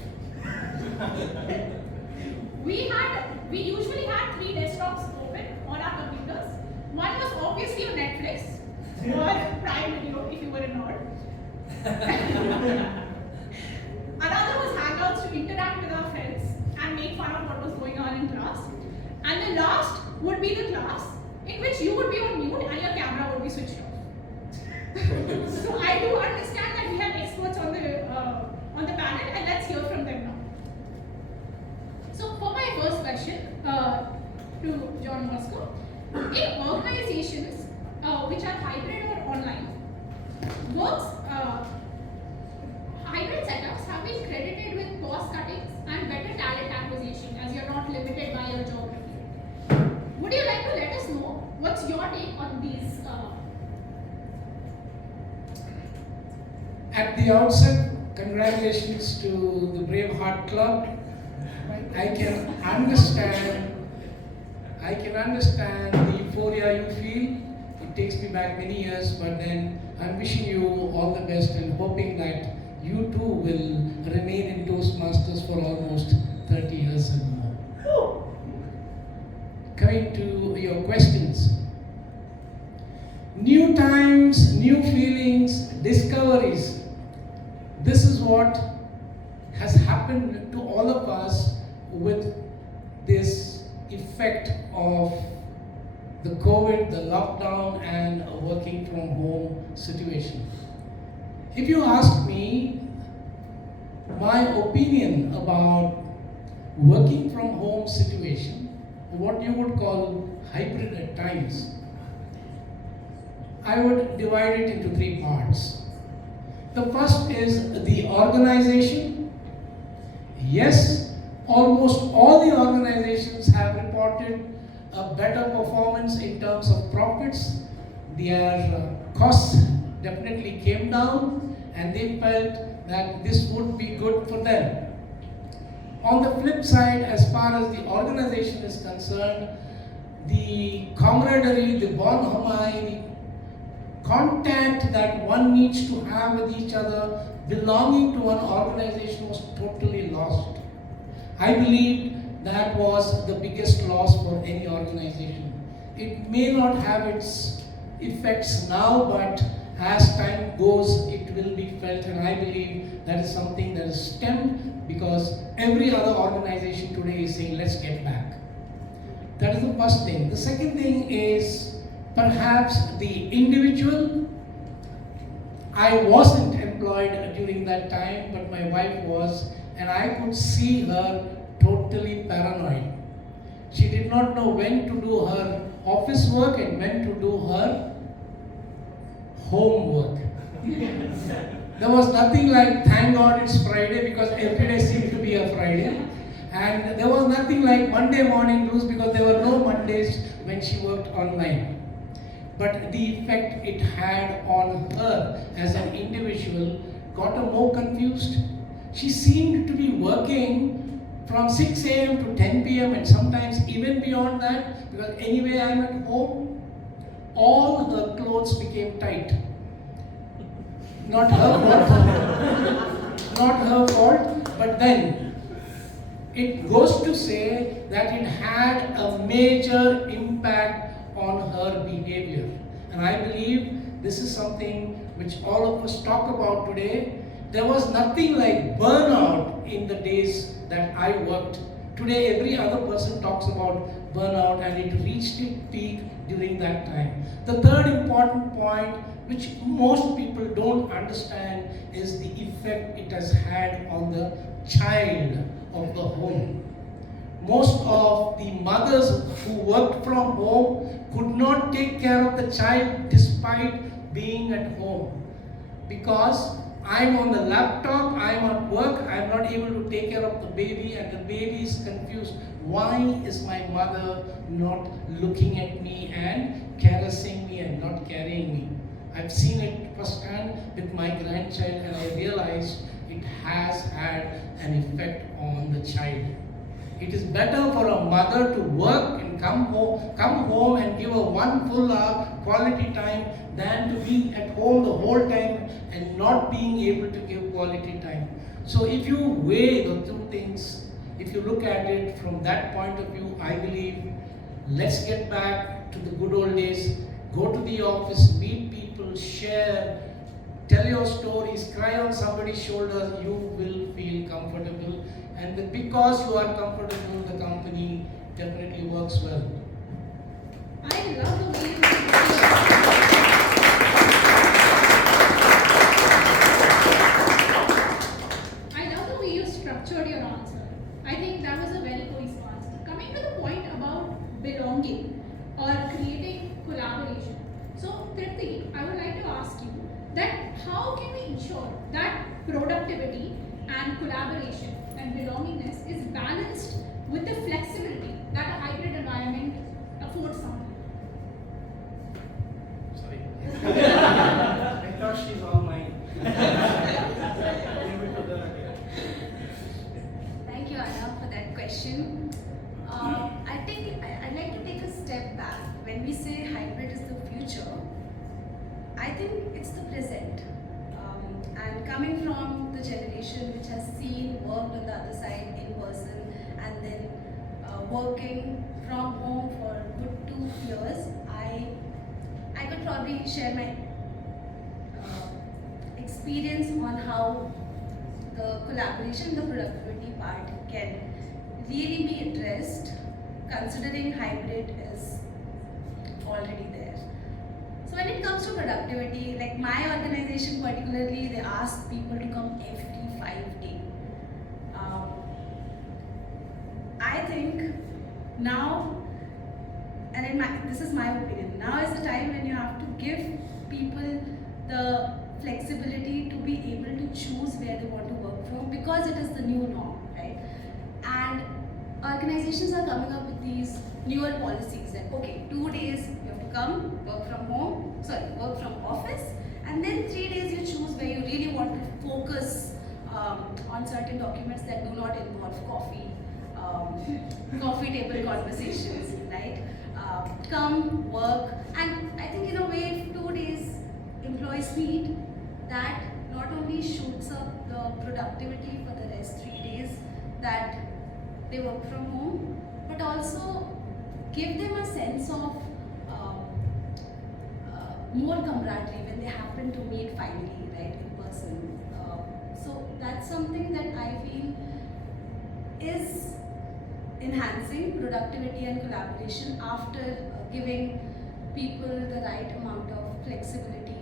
We usually had 3 desktops open on our computers. One was obviously on Netflix or Prime Video if you were in Nord. Another was Hangouts to interact with our friends and make fun of what was going on in class. And the last would be the class in which you would be on mute and your camera would be switched off. So I do understand that we have experts on the panel, and let's hear from them now. So for my first question to John Bosco, in organizations which are hybrid or online, hybrid setups have been credited with cost cuttings and better talent acquisition as you're not limited by your geography. Would you like to let us know what's your take on these? At the outset, congratulations to the Brave Heart Club. I can understand the euphoria you feel. It takes me back many years, but then I'm wishing you all the best and hoping that you too will remain in Toastmasters for almost 30 years and more. Coming to your questions. New times, new feelings, discoveries. This is what has happened to all of us with this effect of the COVID, the lockdown, and a working from home situation. If you ask me my opinion about working from home situation, what you would call hybrid at times, I would divide it into 3 parts. The first is the organization. Yes, almost all the organizations have reported a better performance in terms of profits. Their costs definitely came down and they felt that this would be good for them. On the flip side, as far as the organization is concerned, the camaraderie, the bonhomie, contact that one needs to have with each other, belonging to an organization was totally lost. I believe that was the biggest loss for any organization. It may not have its effects now, but as time goes, it will be felt, and I believe that is something that is stemmed because every other organization today is saying, let's get back. That is the first thing. The second thing is perhaps the individual. I wasn't employed during that time, but my wife was, and I could see her totally paranoid. She did not know when to do her office work and when to do her home work. There was nothing like, thank God it's Friday, because every day seemed to be a Friday. And there was nothing like Monday morning blues, because there were no Mondays when she worked online. But the effect it had on her as an individual got her more confused. She seemed to be working from 6 a.m. to 10 p.m. and sometimes even beyond that, because anyway I'm at home. All her clothes became tight. Not her fault. Not her fault, but then it goes to say that it had a major impact on her behavior. And I believe this is something which all of us talk about today. There was nothing like burnout in the days that I worked. Today every other person talks about burnout, and it reached its peak during that time. The third important point, which most people don't understand, is the effect it has had on the child of the home. Most of the mothers who worked from home could not take care of the child despite being at home, because I'm on the laptop, I'm at work, I'm not able to take care of the baby, and the baby is confused. Why is my mother not looking at me and caressing me and not carrying me? I've seen it firsthand with my grandchild, and I realized it has had an effect on the child. It is better for a mother to work and come home and give her 1 full hour quality time than to be at home the whole time and not being able to give quality time. So if you weigh the two things, if you look at it from that point of view, I believe let's get back to the good old days. Go to the office, meet people, share, tell your stories, cry on somebody's shoulder, you will feel comfortable. And because you are comfortable, the company definitely works well. I love the way you structured your answer. I think that was a very cohesive answer. Coming to the point about belonging or creating collaboration. So, Tripti, I would like to ask you that how can we ensure that productivity and collaboration and belongingness is balanced with the flexibility that a hybrid environment affords someone? Sorry. I thought she's all mine. Thank you, Anna, for that question. I think I'd like to take a step back. When we say hybrid is the future, I think it's the present. And coming from the generation which has seen worked on the other side in person and then working from home for a good 2 years, I could probably share my experience on how the collaboration, the productivity part can really be addressed, considering hybrid is already there. So when it comes to productivity, like my organization particularly, they ask people to come every 5 days. I think now, and this is my opinion, now is the time when you have to give people the flexibility to be able to choose where they want to work from, because it is the new norm, right? And organizations are coming up with these newer policies that, okay, 2 days you have to come, work from office, and then 3 days you choose where you really want to focus on certain documents that do not involve coffee table conversations, right? Come, work, and I think in a way 2 days employees meet, that not only shoots up the productivity for the rest 3 days that they work from home, but also give them a sense of more camaraderie when they happen to meet finally, right, in person. So that's something that I feel is enhancing productivity and collaboration after giving people the right amount of flexibility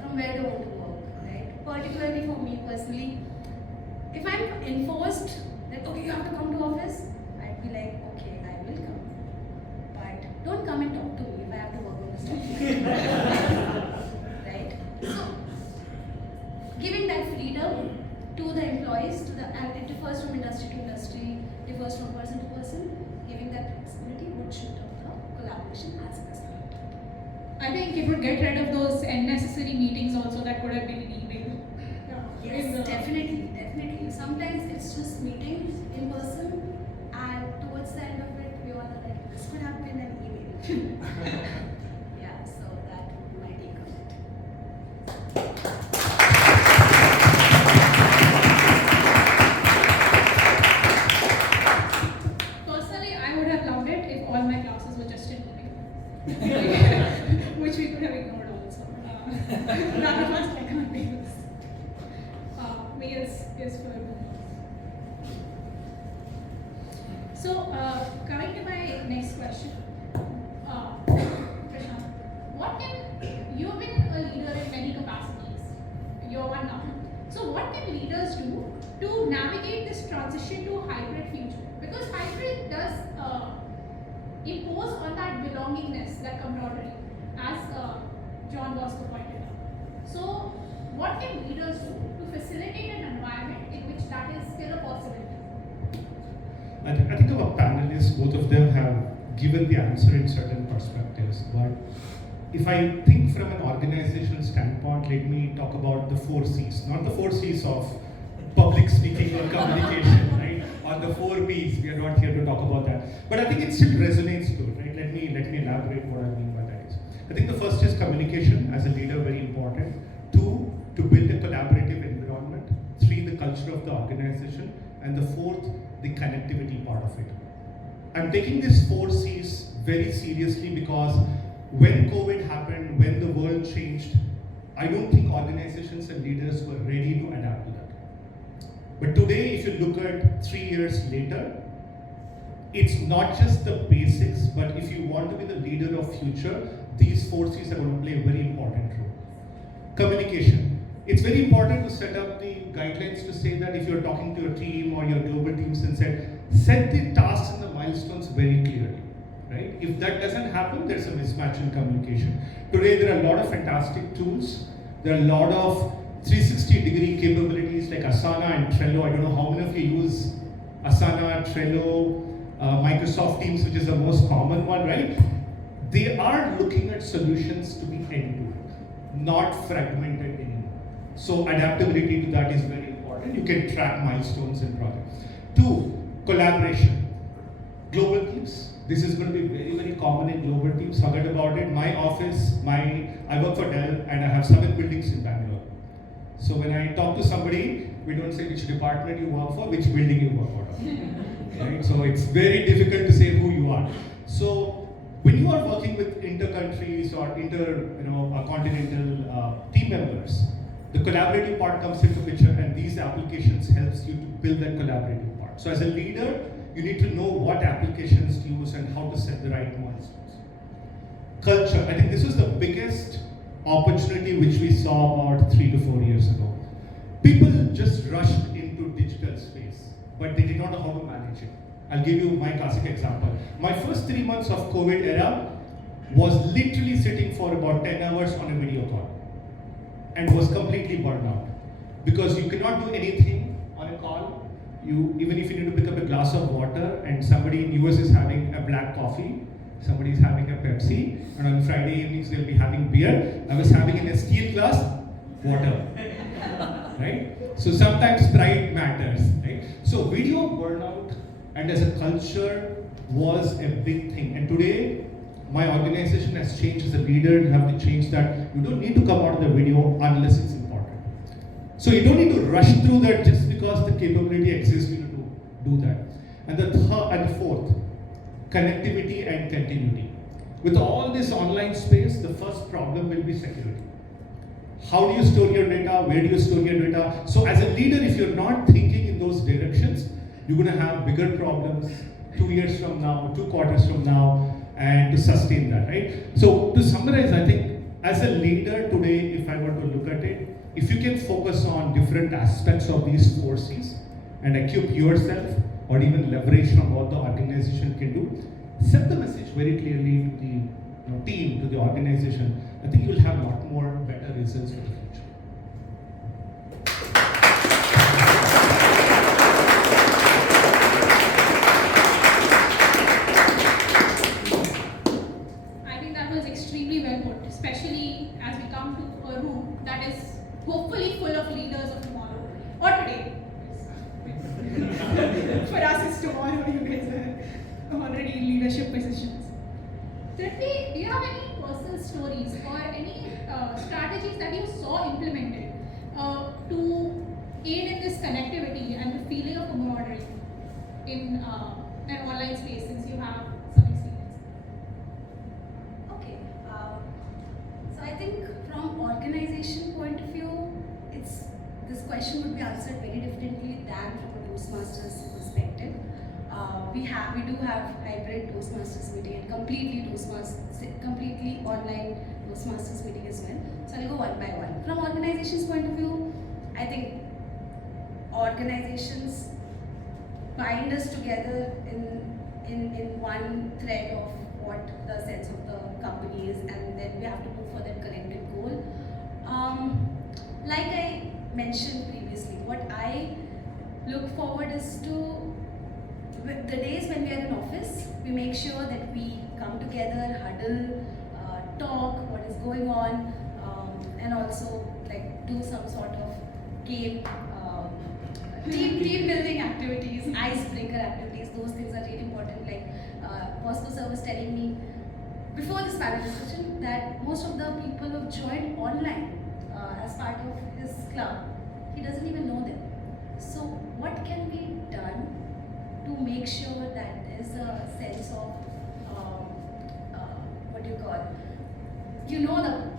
from where they want to work, right? Particularly for me personally, if I'm enforced that, okay, you have to come to office, I'd be like, okay, I will come. But don't come and talk to me if I have to work on this document. Right? So, giving that freedom to the employees, and it differs from industry to industry, differs from person to person, giving that flexibility would shoot up the collaboration as well as productivity. I think it would get rid of those unnecessary meetings also that could have been in email. Yes, definitely. Sometimes it's just meeting in person, and towards the end of it, we all are like, this could have been an email. Yeah, so that would be my take on it. Personally, I would have loved it if all my classes were just in email, which we could have ignored also. Rather much like on mails. Mails is for. So, coming to my next question, Prashant, what can you've been a leader in many capacities. You're one now. So, what can leaders do to navigate this transition to a hybrid future? Because hybrid does impose on that belongingness, that camaraderie, as John Bosco pointed out. So, what can leaders do to facilitate an environment in which that is still a possibility? I think our panelists, both of them have given the answer in certain perspectives. But if I think from an organizational standpoint, let me talk about the 4 C's. Not the 4 C's of public speaking or communication, right? Or the 4 B's. We are not here to talk about that. But I think it still resonates good, right? Let me elaborate what I mean by that. I think the first is communication as a leader, very important. 2, to build a collaborative environment. 3, the culture of the organization. And the 4th, the connectivity part of it. I'm taking these 4 C's very seriously because when COVID happened, when the world changed, I don't think organizations and leaders were ready to adapt to that. But today, if you look at 3 years later, it's not just the basics, but if you want to be the leader of future, these 4 C's are going to play a very important role. Communication. It's very important to set up the guidelines to say that if you're talking to your team or your global teams and set the tasks and the milestones very clearly, right? If that doesn't happen, there's a mismatch in communication. Today, there are a lot of fantastic tools. There are a lot of 360-degree capabilities like Asana and Trello. I don't know how many of you use Asana, Trello, Microsoft Teams, which is the most common one, right? They are looking at solutions to be end-to-end, not fragmented anymore. So adaptability to that is very important. You can track milestones in projects. 2, collaboration. Global teams. This is going to be very, very common in global teams. Forget about it. My office, I work for Dell and I have 7 buildings in Bangalore. So when I talk to somebody, we don't say which department you work for, which building you work out of. Right? So it's very difficult to say who you are. So when you are working with inter-countries or continental team members, the collaborative part comes into picture, and these applications helps you to build that collaborative part. So as a leader, you need to know what applications to use and how to set the right milestones. Culture. I think this was the biggest opportunity which we saw about 3 to 4 years ago. People just rushed into digital space, but they did not know how to manage it. I'll give you my classic example. My first 3 months of COVID era was literally sitting for about 10 hours on a video call and was completely burned out because you cannot do anything on a call. Even if you need to pick up a glass of water and somebody in US is having a black coffee, somebody is having a Pepsi, and on Friday evenings they'll be having beer. I was having in a steel glass water, right? So sometimes pride matters, right? So video burnout and as a culture was a big thing. And today, my organization has changed as a leader. You have to change that. You don't need to come out of the video unless it's important. So you don't need to rush through that just because the capability exists for you to do that. And the third and fourth, connectivity and continuity. With all this online space, the first problem will be security. How do you store your data? Where do you store your data? So as a leader, if you're not thinking in those directions, you're going to have bigger problems 2 years from now, 2 quarters from now, and to sustain that, right? So to summarize, I think as a leader today, if I were to look at it, if you can focus on different aspects of these 4 C's and equip yourself or even leverage from what the organization can do, set the message very clearly to the team, to the organization. I think you will have a lot more better results for the future. I think that was extremely well put, especially as we come to a room that is hopefully full of leaders of tomorrow or today. For us, it's tomorrow. You guys are already in leadership positions. Tripti, do you have any personal stories or any strategies that you saw implemented to aid in this connectivity and the feeling of camaraderie in an online space, since you have some experience? Okay. So I think from organization point of view, this question would be answered very differently than from a Toastmasters perspective. We do have hybrid Toastmasters meeting and completely online Toastmasters meeting as well. So I'll go one by one. From organization's point of view, I think organizations bind us together in one thread of what the sense of the company is, and then we have to move for that connected goal. Like I mentioned previously, what I look forward is to the days when we are in office, we make sure that we come together, huddle, talk what is going on, and also like do some sort of game, team building activities, icebreaker activities. Those things are really important. Like Bosco sir was telling me before this panel discussion that most of the people who have joined online as part of his club, he doesn't even know them. So what can be done to make sure that there's a sense of what do you call, the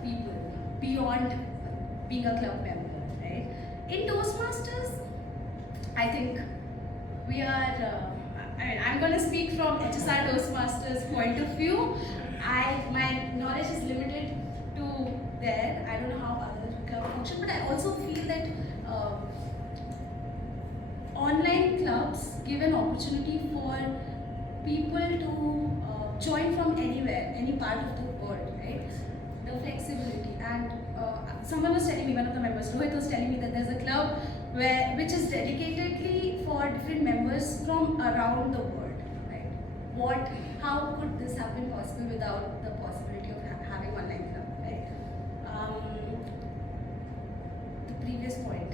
people beyond being a club member, right? In Toastmasters, I think we are, I'm going to speak from HSR Toastmasters point of view. My knowledge is limited to there. I don't know how other clubs function, but I also feel that online clubs give an opportunity for people to join from anywhere, any part of the world, right? The flexibility. And someone was telling me, one of the members, Rohit was telling me that there's a club which is dedicatedly for different members from around the world, right? How could this have been possible without the possibility of having online club, right? The previous point.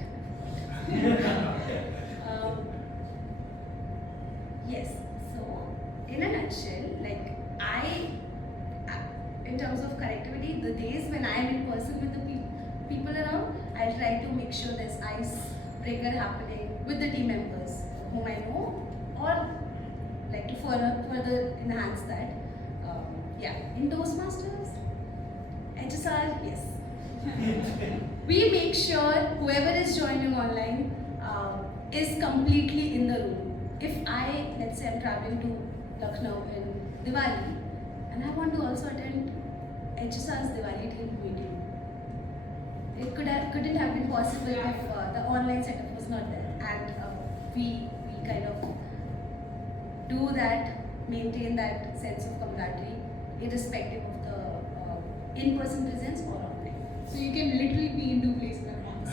Yes, so in a nutshell, like in terms of connectivity, the days when I am in person with the people around, I'll try to make sure there's icebreaker happening with the team members whom I know, or like to further enhance that. In Toastmasters, HSR, yes. We make sure whoever is joining online is completely in the room. If let's say I'm traveling to Lucknow in Diwali, and I want to also attend HSR's Diwali team meeting, it couldn't have been possible if the online setup was not there. And we kind of do that, maintain that sense of camaraderie, irrespective of the in-person presence or online. So you can literally be in two places at once.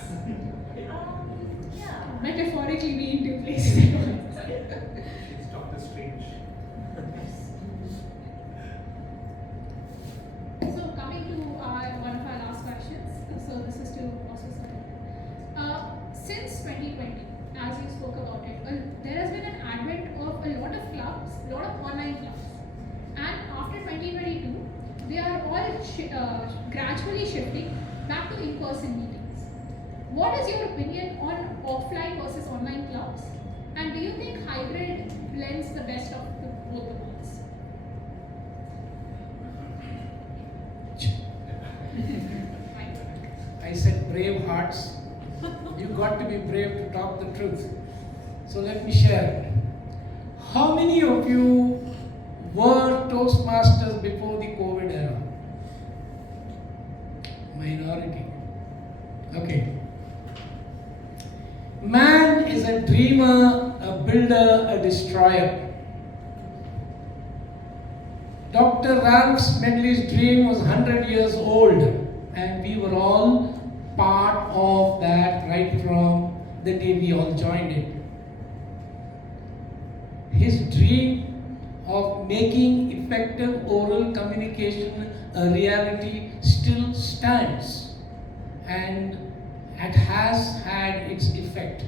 Yeah. Metaphorically be in two places at once. It's Dr. Strange. So coming to one of our last questions. So this is to Oscar sir. Since 2020, as you spoke about it, there has been an advent of a lot of clubs, a lot of online clubs. And after 2022, gradually shifting back to in-person meetings. What is your opinion on offline versus online clubs? And do you think hybrid blends the best of both the worlds? I said brave hearts. You got to be brave to talk the truth. So let me share. How many of you were Toastmasters before the COVID era? Minority. Okay. Man is a dreamer, a builder, a destroyer. Dr. Ralph Smedley's dream was 100 years old, and we were all part of that right from the day we all joined it. His dream of making effective oral communication a reality still stands, and it has had its effect.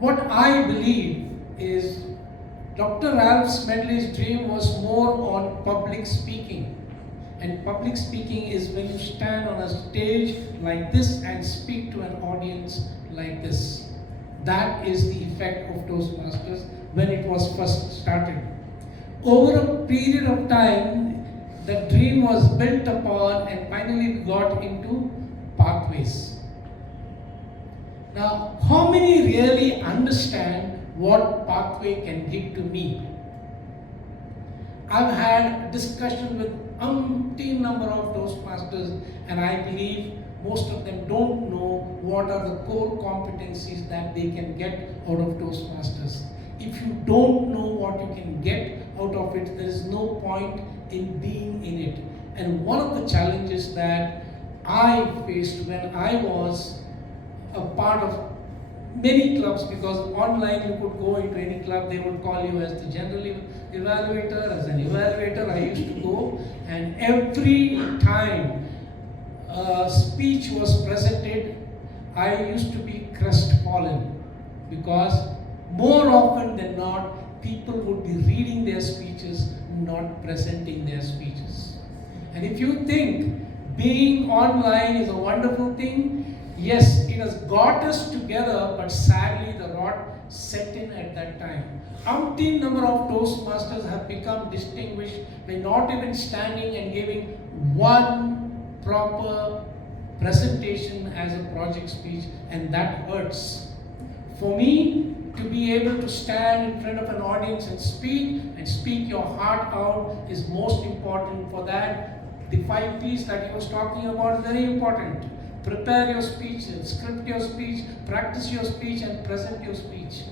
What I believe is Dr. Ralph Smedley's dream was more on public speaking. And public speaking is when you stand on a stage like this and speak to an audience like this. That is the effect of Toastmasters when it was first started. Over a period of time, the dream was built upon and finally got into pathways. Now, how many really understand what pathway can give to me? I've had discussion with umpteen number of Toastmasters, and I believe most of them don't know what are the core competencies that they can get out of Toastmasters. If you don't know what you can get out of it, there is no point in being in it. And one of the challenges that I faced when I was a part of many clubs, because online you could go into any club, they would call you as the general evaluator, as an evaluator. I used to go, and every time a speech was presented, I used to be crestfallen, because more often than not, people would be reading their speeches, not presenting their speeches. And if you think being online is a wonderful thing, yes, it has got us together, but sadly the rot set in at that time. Umpteen number of Toastmasters have become distinguished by not even standing and giving one proper presentation as a project speech, and that hurts. For me, to be able to stand in front of an audience and speak your heart out is most important. For that, the 5 P's that he was talking about is very important. Prepare your speech, script your speech, practice your speech, and present your speech.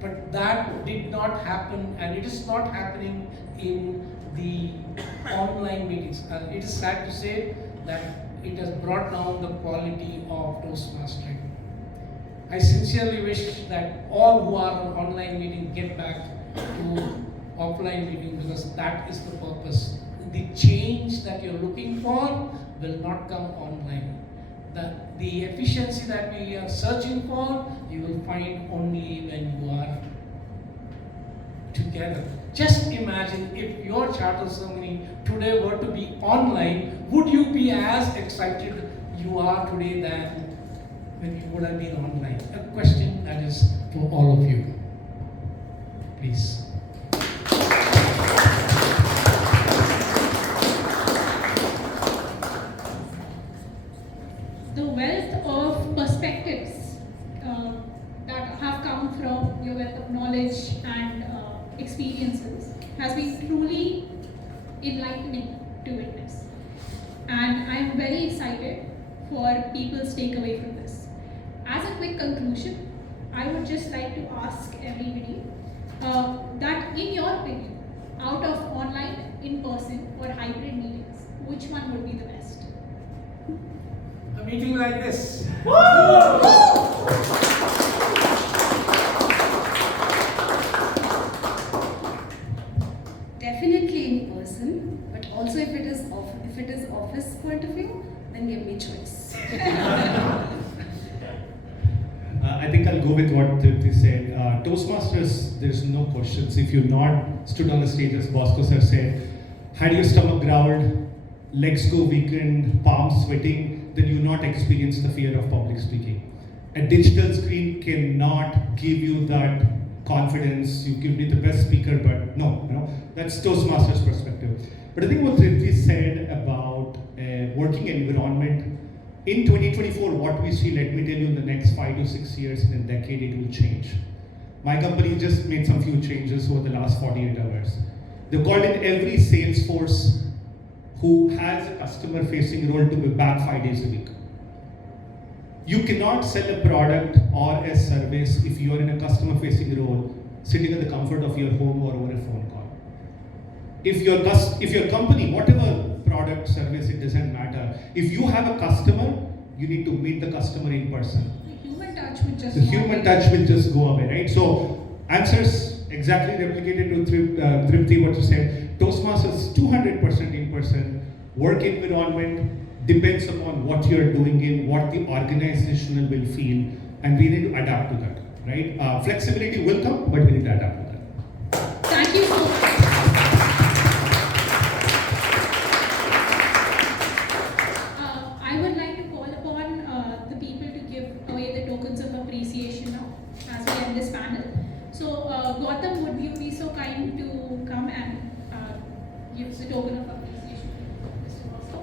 But that did not happen, and it is not happening in the online meetings. It is sad to say that it has brought down the quality of Toastmastering. I sincerely wish that all who are on online meeting get back to offline meeting, because that is the purpose. The change that you're looking for will not come online. The efficiency that we are searching for, you will find only when you are together. Just imagine if your charter ceremony today were to be online, would you be as excited you are today than when you would have been online? A question that is for all of you. Please. The wealth of perspectives that have come from your wealth of knowledge and experiences has been truly enlightening to witness. And I am very excited for people's takeaway from this. As a quick conclusion, I would just like to ask everybody that in your opinion, out of online, in-person or hybrid meetings, which one would be the best? A meeting like this. Definitely in person, but also if it is office point of view, then give me choice. I think I'll go with what Tripti said. Toastmasters, there's no questions. If you've not stood on the stage, as Bosco sir said, had your stomach growled, legs go weakened, palms sweating, then you not experience the fear of public speaking. A digital screen cannot give you that confidence. You give me the best speaker, but no, that's Toastmasters perspective. But I think what Tripti said about working environment, in 2024, what we see, let me tell you, in the next 5 to 6 years, in a decade, it will change. My company just made some few changes over the last 48 hours. They've called in every Salesforce who has a customer facing role to be back 5 days a week. You cannot sell a product or a service if you are in a customer facing role, sitting in the comfort of your home or over a phone call. If your company, whatever product, service, it doesn't matter. If you have a customer, you need to meet the customer in person. The human touch will just The human touch will just go away, right? So, answers exactly replicated to Tripti, what you said. Toastmasters 200% in person. Work environment depends upon what you're doing in, what the organization will feel, and we need to adapt to that, right? Flexibility will come, but we need to adapt to that. Thank you so much. I would like to call upon the people to give away the tokens of appreciation now as we end this panel. So, Gautam, would you be so kind to come and give the token of appreciation to Mr. Bosco?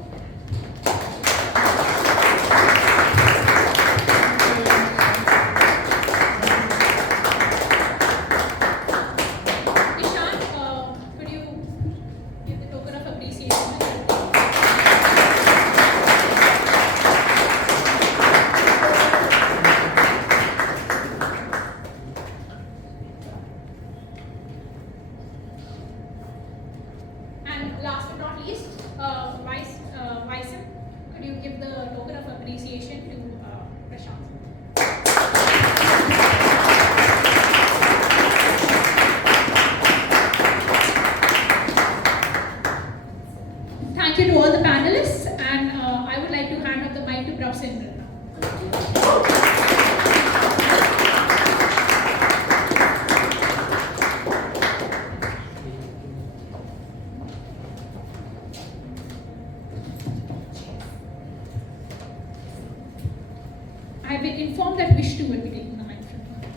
Ishan, could you give the token of appreciation? And last but not least, Vysen, could you give the token of appreciation to Prashant? Thank you to all the panelists, and I would like to hand off the mic to Prabh Simran now. I've been informed that Vishnu will be taking the mic from here.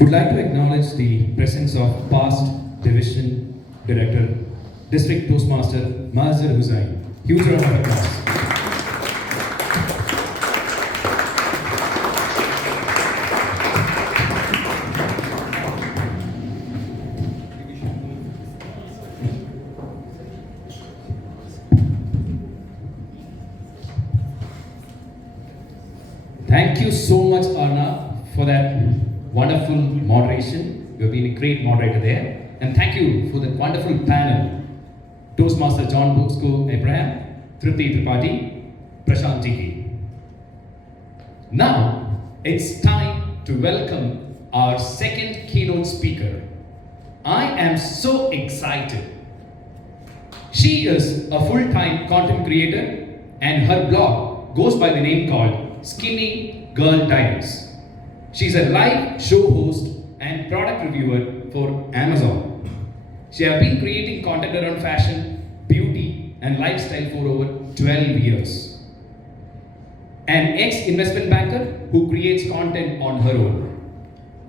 Would like to acknowledge the presence of past division director, district Toastmaster Mazhar Hussain. Huge round of applause. Thank you so much, Arna, for that wonderful moderation. You have been a great moderator there. And thank you for the wonderful panel. Toastmaster John Bosco Abraham, Tripti Tripathi, Prashant Tiki. Now, it's time to welcome our second keynote speaker. I am so excited. She is a full-time content creator and her blog goes by the name called Skinny Girl Diaries. She's a live show host and product reviewer for Amazon. She has been creating content around fashion, beauty, and lifestyle for over 12 years. An ex-investment banker who creates content on her own.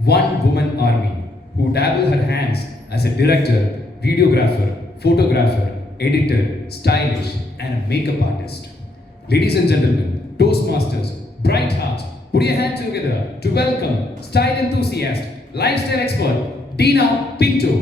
One woman army who dabble her hands as a director, videographer, photographer, editor, stylish, and a makeup artist. Ladies and gentlemen, Toastmasters, bright hearts, put your hands together to welcome style enthusiast, lifestyle expert, Dina Pinto.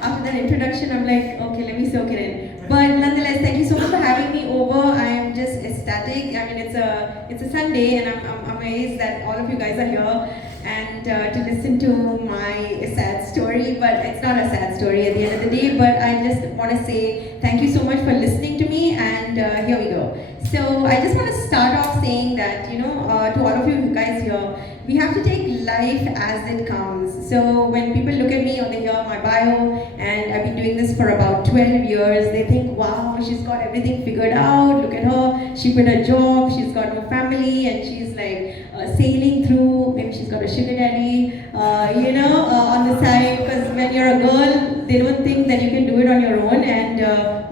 After that introduction, I'm like, okay, let me soak it in. But nonetheless, thank you so much for having me over. I am just ecstatic. I mean, it's a Sunday, and I'm amazed that all of you guys are here and to listen to my sad story. But it's not a sad story at the end of the day. But I just want to say thank you so much for listening to me. And here we go. So I just want to start off saying that to all of you guys here, we have to take life as it comes. So when people look at me or they hear my bio, and I've been doing this for about 12 years, they think, wow, she's got everything figured out, look at her, she quit her job, she's got no family, and she's like sailing through, maybe she's got a sugar daddy, on the side, because when you're a girl, they don't think that you can do it on your own, and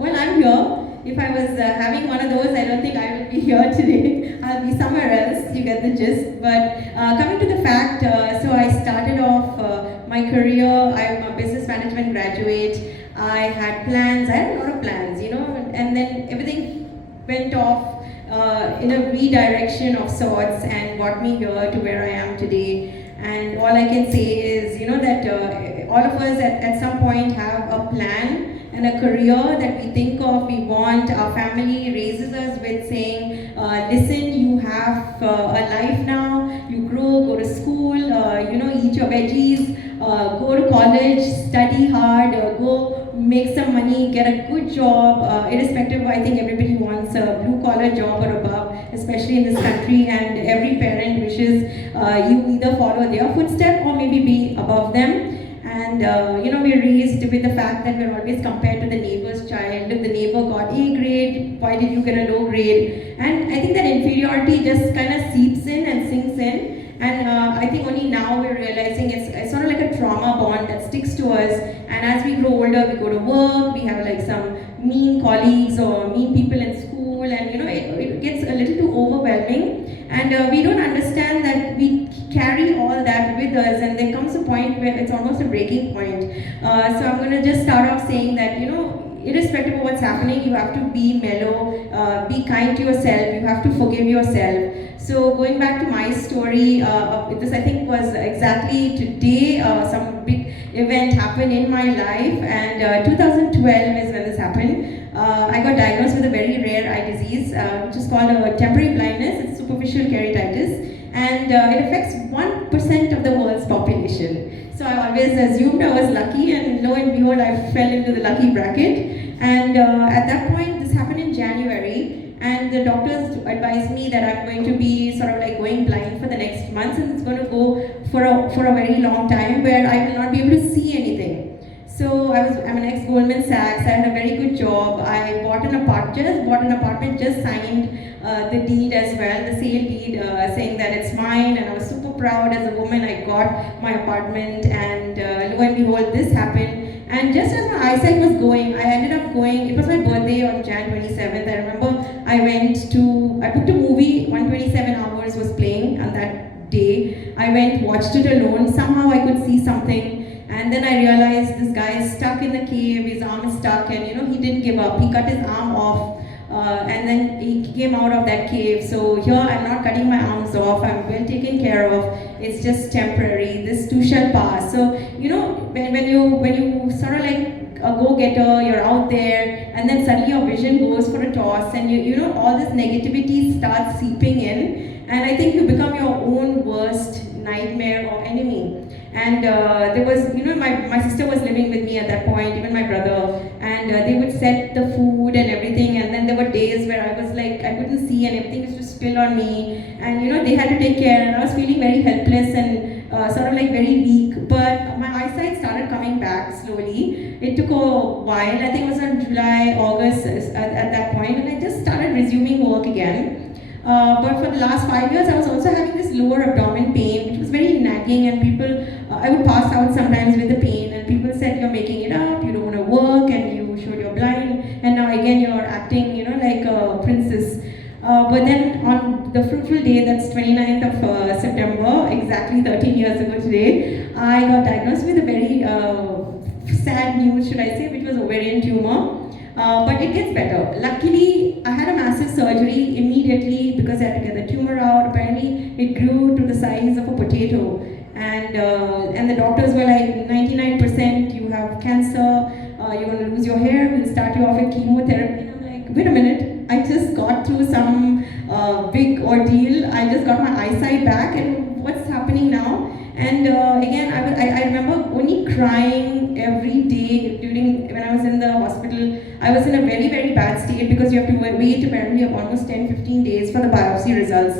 well, I'm here. If I was having one of those, I don't think I would be here today. I'll be somewhere else, you get the gist. But coming to the fact, so I started off my career, I'm a business management graduate. I had plans, I had a lot of plans, and then everything went off in a redirection of sorts and got me here to where I am today. And all I can say is, that all of us at some point have a plan and a career that we think of, we want. Our family raises us with saying, listen, you have a life now, you grow, go to school, eat your veggies, go to college, study hard, go make some money, get a good job, irrespective of, I think everybody wants a blue collar job or above, especially in this country, and every parent wishes you either follow their footstep or maybe be above them. And we're raised with the fact that we're always compared to the neighbor's child. Look, the neighbor got A grade, why did you get a low grade? And I think that inferiority just kind of seeps in and sinks in. And I think only now we're realizing it's sort of like a trauma bond that sticks to us. And as we grow older, we go to work, we have like some mean colleagues or mean people in school, and it gets a little too overwhelming. And we don't understand that we carry all that with us, and there comes a point where it's almost a breaking point. So I'm going to just start off saying that, irrespective of what's happening, you have to be mellow, be kind to yourself, you have to forgive yourself. So going back to my story, this I think was exactly today, some big event happened in my life, and 2012 is when this happened. I got diagnosed with a very rare eye disease, which is called temporary blindness. It's superficial keratitis, and it affects 1% of the world's population. So I always assumed I was lucky, and lo and behold, I fell into the lucky bracket. And at that point, this happened in January, and the doctors advised me that I'm going to be sort of like going blind for the next months, and it's going to go for a very long time where I will not be able to see anything. So I'm an ex-Goldman Sachs, I had a very good job. I bought an apartment, just signed the deed as well, the sale deed, saying that it's mine, and I was super proud as a woman. I got my apartment, and lo and behold, this happened. And just as my eyesight was going, I ended up going, it was my birthday on Jan 27th. I remember I booked a movie, 127 Hours was playing on that day. I went, watched it alone, somehow I could see something. And then I realized this guy is stuck in the cave, his arm is stuck, and he didn't give up. He cut his arm off, and then he came out of that cave. So here I'm not cutting my arms off, I'm well taken care of. It's just temporary, this too shall pass. So, when you sort of like a go-getter, you're out there, and then suddenly your vision goes for a toss, and all this negativity starts seeping in, and I think you become your own worst nightmare or enemy. And there was, my sister was living with me at that point, even my brother, and they would set the food and everything, and then there were days where I was like, I couldn't see and everything used to spill on me, and they had to take care, and I was feeling very helpless and sort of like very weak. But my eyesight started coming back slowly. It took a while, I think it was in July, August at that point, and I just started resuming work again. But for the last 5 years, I was also having this lower abdomen pain, which was very nagging, and people, I would pass out sometimes with the pain, and people said, you're making it up, you don't want to work, and you showed you're blind, and now again you're acting, like a princess. But then on the fruitful day, that's 29th of September, exactly 13 years ago today, I got diagnosed with a very sad news, should I say, which was ovarian tumor. But it gets better. Luckily, I had a massive surgery immediately because I had to get the tumor out. Apparently, it grew to the size of a potato. And the doctors were like, 99% you have cancer, you're going to lose your hair, we'll start you off with chemotherapy. And I'm like, wait a minute, I just got through some big ordeal. I just got my eyesight back, and what's happening now? And again, I remember only crying every day when I was in the hospital. I was in a very, very bad state because you have to wait apparently of almost 10-15 days for the biopsy results.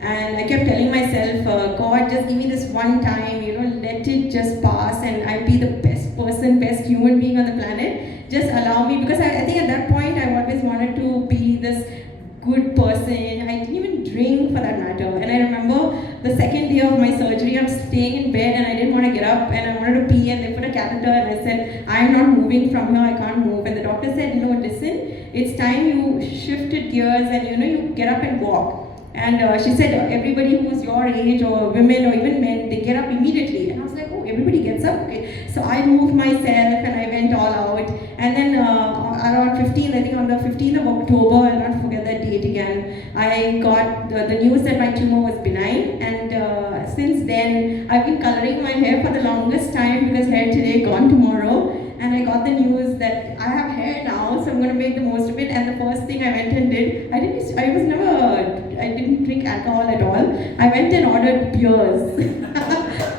And I kept telling myself, God, just give me this one time, let it just pass and I'll be the best person, best human being on the planet. Just allow me, because I think at that point I always wanted to be this good person. I didn't even drink for that matter. And I remember the second day of my surgery, I'm staying in bed and I didn't want to get up and I wanted to pee, and they put a catheter and I said, I'm not moving from here, I can't move. And the doctor said, no, listen, it's time you shifted gears and you get up and walk. And she said, everybody who's your age or women or even men, they get up immediately. And I was like, oh, everybody gets up? Okay. So I moved myself and I went all out. And then around 15, I think on the 15th of October, I'll not forget that date again, I got the news that my tumor was benign. And since then, I've been coloring my hair for the longest time, because hair today, gone tomorrow. And I got the news that I have hair now, so I'm going to make the most of it. And the first thing I went and did, I didn't drink alcohol at all. I went and ordered beers,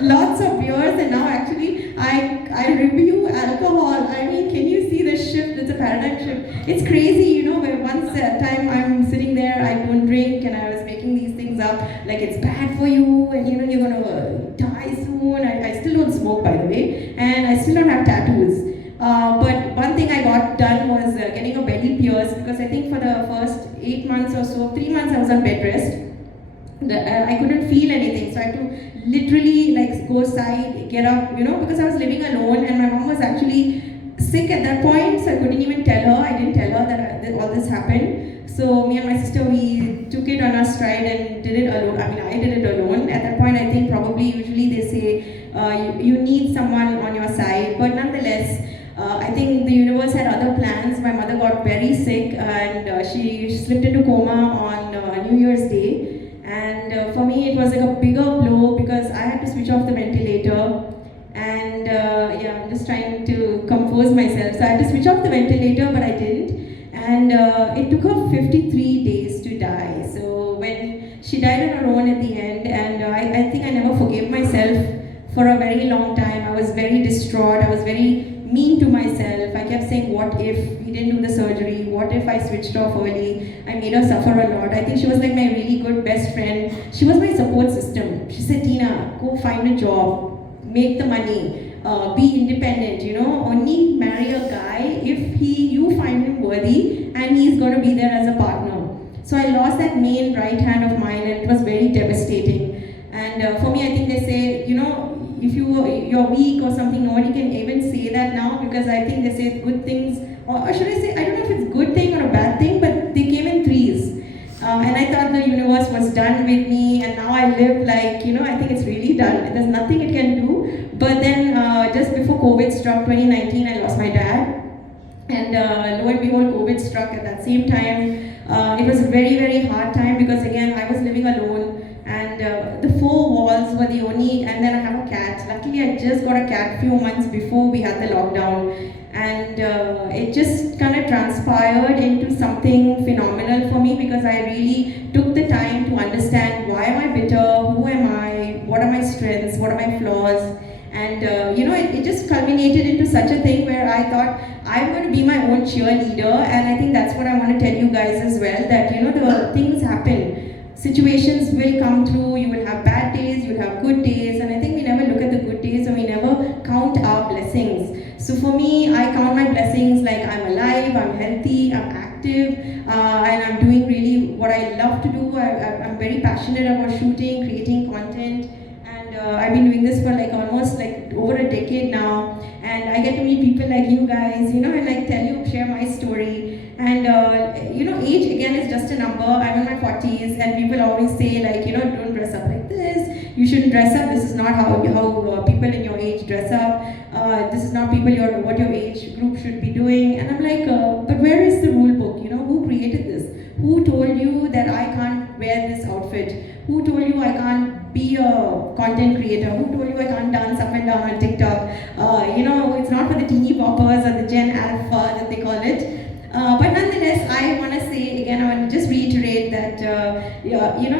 lots of beers, and now actually I review alcohol. I mean, can you see the shift? It's a paradigm shift. It's crazy, where once a time I'm sitting there, I don't drink, and I was making these things up, like it's bad for you, and you're going to die soon. I still don't smoke, by the way, and I still don't have tattoos. But one thing I got done was getting a belly pierce, because I think for the first 8 months or so, 3 months I was on bed rest. I couldn't feel anything, so I had to literally go aside, get up, because I was living alone and my mom was actually sick at that point, so I couldn't even tell her. I didn't tell her that all this happened. So me and my sister, we took it on our stride and did it alone. I mean, I did it alone. At that point, I think usually they say you need someone on your side, but nonetheless, I think the universe had other plans. My mother got very sick and she slipped into coma on New Year's Day. And for me, it was like a bigger blow, because I had to switch off the ventilator. And I'm just trying to compose myself. So I had to switch off the ventilator, but I didn't. And it took her 53 days to die. So when she died on her own at the end, and I think I never forgave myself for a very long time. I was very distraught. I was very mean to myself. I kept saying, what if we didn't do the surgery? What if I switched off early? I made her suffer a lot. I think she was like my really good best friend. She was my support system. She said, Tina, go find a job, make the money, be independent, only marry a guy if you find him worthy and he's going to be there as a partner. So I lost that main right hand of mine, and it was very devastating. And for me, I think they say, if you're weak or something, nobody can even say that now, because I think they say good things, or should I say, I don't know if it's a good thing or a bad thing, but they came in threes. And I thought the universe was done with me, and now I live like, I think it's really done. There's nothing it can do. But then just before COVID struck, 2019, I lost my dad. And lo and behold, COVID struck at that same time. It was a very, very hard time, because again, I was living alone. And the four walls were the only, and then I have a cat. Luckily, I just got a cat few months before we had the lockdown. And it just kind of transpired into something phenomenal for me, because I really took the time to understand, why am I bitter, who am I, what are my strengths, what are my flaws. And it just culminated into such a thing where I thought, I'm going to be my own cheerleader. And I think that's what I want to tell you guys as well, that the things happen. Situations will come through, you will have bad days, you will have good days, and I think we never look at the good days, or we never count our blessings. So for me, I count my blessings like I'm alive, I'm healthy, I'm active, and I'm doing really what I love to do. I'm very passionate about shooting, creating content, and I've been doing this for almost over a decade now, and I get to meet people like you guys, and share my story. And age again is just a number. I'm in my 40s, and people always say don't dress up like this. You shouldn't dress up. This is not how people in your age dress up. This is not what your age group should be doing. And I'm like, but where is the rule book? Who created this? Who told you that I can't wear this outfit? Who told you I can't be a content creator? Who told you I can't dance up and down on TikTok? It's not for the teeny boppers or the Gen Alpha that they call it. But nonetheless, I want to say again, I want to just reiterate that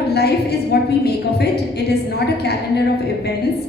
life is what we make of it. It is not a calendar of events.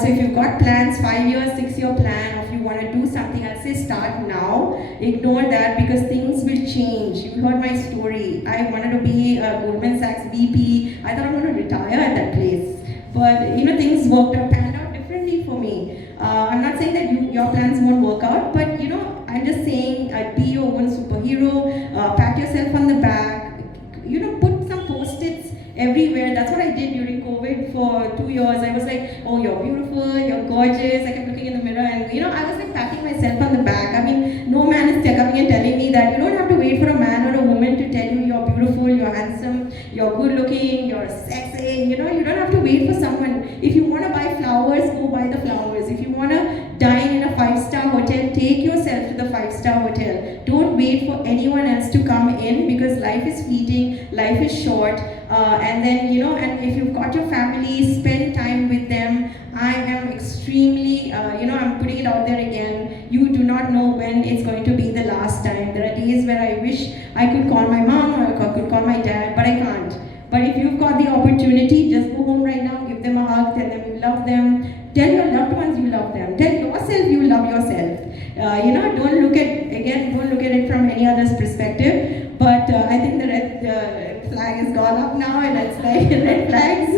So if you've got plans, 5-year, 6-year plan, or if you want to do something, I'll say start now. Ignore that, because things will change. You heard my story. I wanted to be a Goldman Sachs VP. I thought I'm going to retire at that place. But, you know, things panned out differently for me. I'm not saying that your plans won't work out, but, you know, I'm just saying be your own superhero, pat yourself on the back, you know, put some post-its everywhere. That's what I did during COVID for 2 years. I was like, oh, you're beautiful, you're gorgeous. I kept looking in the mirror and, you know, I was like patting myself on the back. I mean, no man is coming and telling me that you don't have to wait for a man or a woman to tell you you're beautiful, you're handsome, you're good looking, you're sexy. You know, you don't have to wait for someone. If you want to buy flowers, go buy the flowers. If you want to dine in a 5-star hotel, take yourself to the 5-star hotel. Don't wait for anyone else to come in because life is fleeting, life is short. And then, you know, and if you've got your family, spend time with them. I am extremely, you know, I'm putting it out there again. You do not know when it's going to be the last time. There are days where I wish I could call my mom or I could call my dad, but I can't. But if you've got the opportunity, just go home right now, give them a hug, tell them you love them. Tell your loved ones you love them. Tell yourself you love yourself. You know, don't look at it from any other's perspective. But I think the red flag has gone up now, and it's like red flags.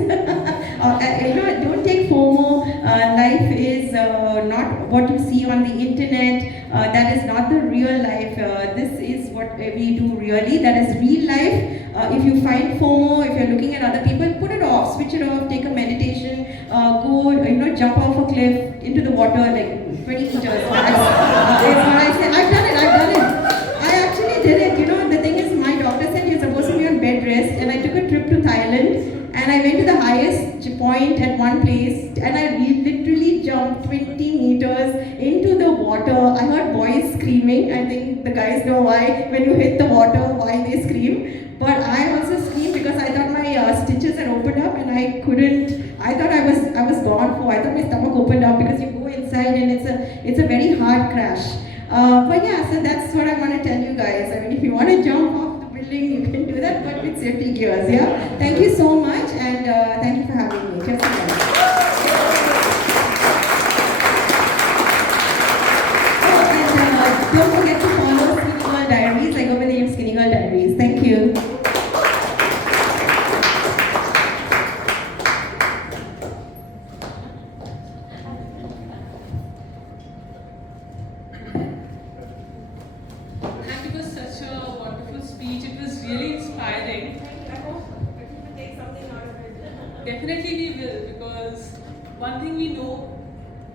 You know, don't take FOMO. Life is not what you see on the internet. That is not the real life. This is what we do really. That is real life. If you find FOMO, if you're looking at other people, put it off, switch it off, take a meditation, go, you know, jump off a cliff into the water like 20 meters. That's what I say. I've done it. I actually did it. You know, the thing is, my doctor said you're supposed to be on bed rest, and I took a trip to Thailand, and I went to the highest point at one place, and I literally jumped 20 meters into the water. I heard boys screaming. I think the guys know why. When you hit the water, why they scream. But I also screamed because I thought my stitches had opened up and I couldn't. I thought I was gone for. I thought my stomach opened up because you go inside and it's a very hard crash. But yeah, so that's what I want to tell you guys. I mean, if you want to jump off the building, you can do that, but with safety gears. Yeah. Thank you so much, and thank you for having me. Cheers, guys. Oh, and don't forget to follow Skinny Girl Diaries. I go by the name Skinny Girl Diaries. Thank you. Definitely we will, because one thing we know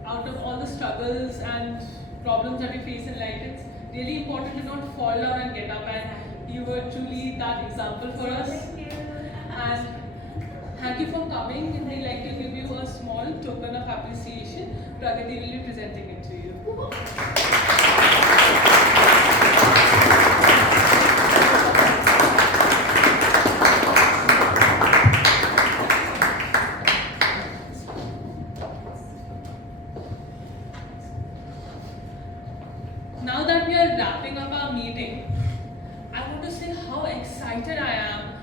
out of all the struggles and problems that we face in life, it's really important to not fall down and get up, and you were truly that example for us. And thank you for coming, and we'd like to give you a small token of appreciation. Pragati will be presenting it to you. Now that we are wrapping up our meeting, I want to say how excited I am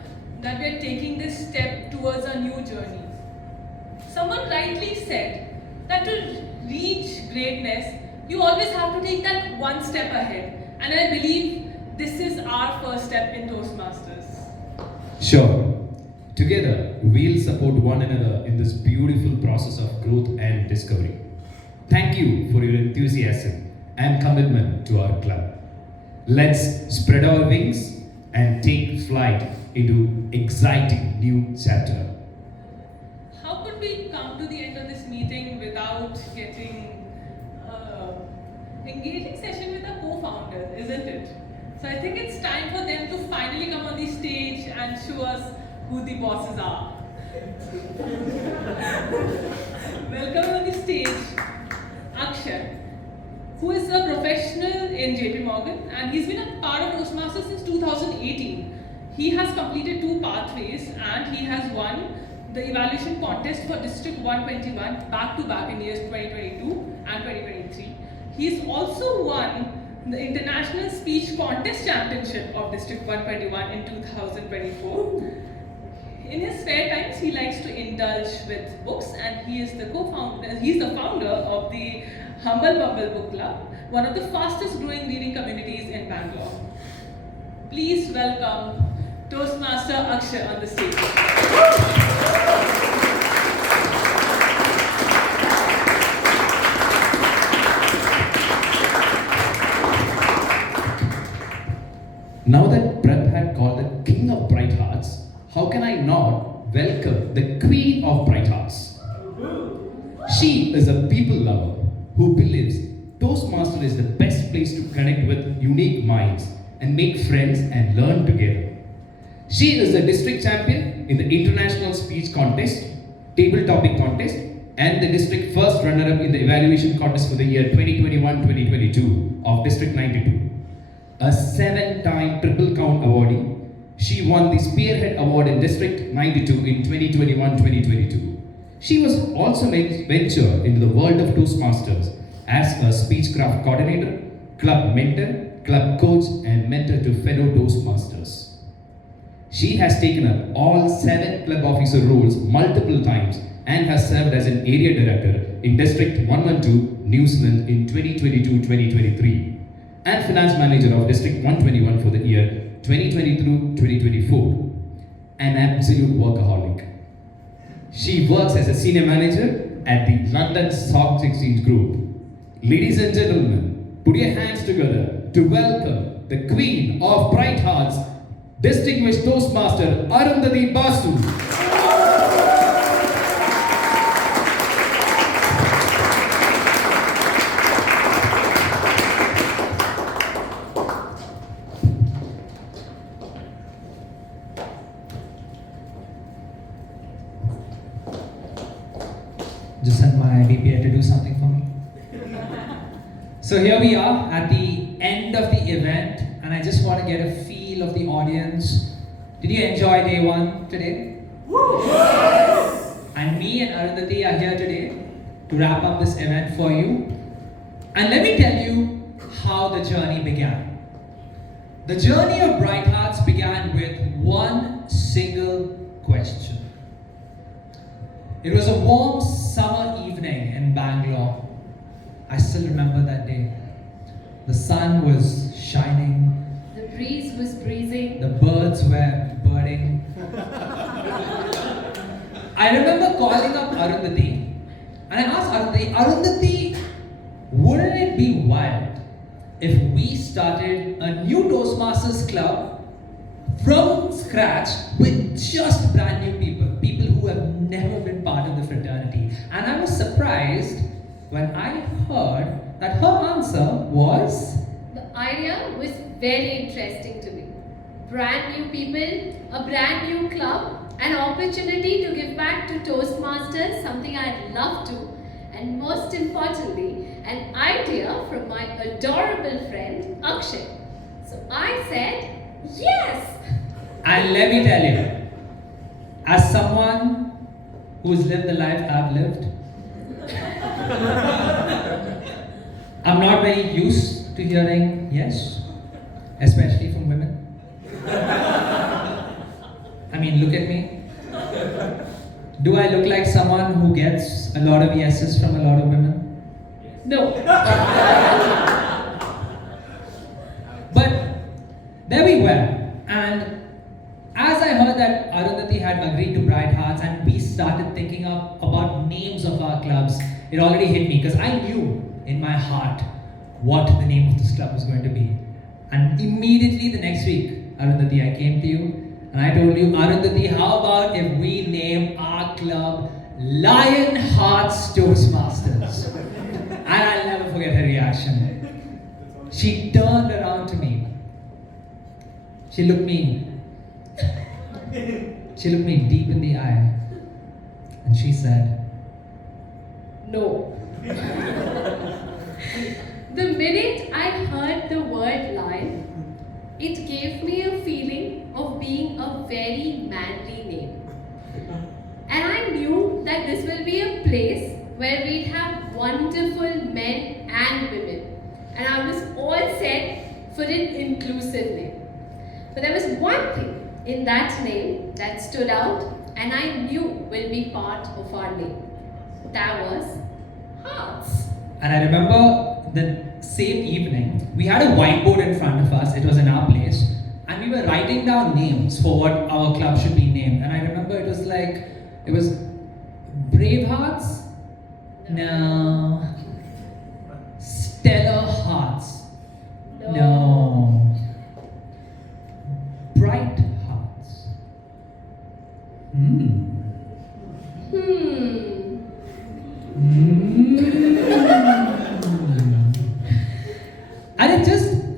that we are taking this step towards a new journey. Someone rightly said that to reach greatness, you always have to take that one step ahead. And I believe this is our first step in Toastmasters. Sure. Together, we'll support one another in this beautiful process of growth and discovery. Thank you for your enthusiasm and commitment to our club. Let's spread our wings and take flight into exciting new chapter. How could we come to the end of this meeting without getting engaging session with our co-founders, isn't it? So I think it's time for them to finally come on the stage and show us who the bosses are. Welcome on the stage, Akshay, who is a professional in JP Morgan, and he's been a part of Toastmasters since 2018. He has completed 2 pathways, and he has won the evaluation contest for District 121 back-to-back in years 2022 and 2023. He's also won the International Speech Contest Championship of District 121 in 2024. In his spare times, he likes to indulge with books, and he is the founder of the Humble Bumble Book Club, one of the fastest growing reading communities in Bangalore. Please welcome Toastmaster Akshay on the stage. Now that Brett had called the King of Bright Hearts, how can I not welcome the Queen of Bright Hearts? She is a people lover who believes Toastmaster is the best place to connect with unique minds and make friends and learn together. She is the district champion in the International Speech Contest, Table Topic Contest, and the district first runner-up in the evaluation contest for the year 2021-2022 of District 92. A 7-time Triple Count awardee, she won the Spearhead Award in District 92 in 2021-2022. She was also ventured into the world of Toastmasters as a speechcraft coordinator, club mentor, club coach, and mentor to fellow Toastmasters. She has taken up all 7 club officer roles multiple times and has served as an area director in District 112, New Zealand in 2022-2023 and finance manager of District 121 for the year 2022-2024. An absolute workaholic. She works as a senior manager at the London Stock Exchange Group. Ladies and gentlemen, put your hands together to welcome the Queen of Bright Hearts, distinguished Toastmaster Arundhati Basu. Just sent my VPA to do something for me. So here we are at the end of the event, and I just want to get a feel of the audience. Did you enjoy day 1 today? Yes! And me and Arundhati are here today to wrap up this event for you. And let me tell you how the journey began. The journey of Bright Hearts began with one single question. It was a warm summer evening in Bangalore. I still remember that day. The sun was shining. The breeze was breezing. The birds were birding. I remember calling up Arundhati and I asked Arundhati, wouldn't it be wild if we started a new Toastmasters club from scratch with just brand new people who have never been part of the fraternity? And I was surprised when I heard that her answer was, The idea was very interesting to me. Brand new people, a brand new club, an opportunity to give back to Toastmasters, something I'd love to, and most importantly, an idea from my adorable friend Akshay. So I said, yes! And let me tell you, as someone who's lived the life I've lived, I'm not very used to hearing yes, especially from women. I mean, look at me. Do I look like someone who gets a lot of yeses from a lot of women? No. But there we were, and as I heard that Arundhati had agreed to Bright Hearts and we started thinking about names of our clubs, it already hit me because I knew in my heart what the name of this club was going to be. And immediately the next week, Arundhati, I came to you and I told you, Arundhati, how about if we name our club Lion Hearts Toastmasters? And I'll never forget her reaction. She turned around to me. She looked me deep in the eye and she said, No. The minute I heard the word lion, it gave me a feeling of being a very manly name. And I knew that this will be a place where we'd have wonderful men and women. And I was all set for an inclusive name. But there was one thing in that name that stood out and I knew will be part of our name. That was Hearts. And I remember the same evening, we had a whiteboard in front of us, it was in our place, and we we were writing down names for what our club should be named. And I remember it was Bravehearts? No. Stellar Hearts? No. Bright Hearts? Hmm. And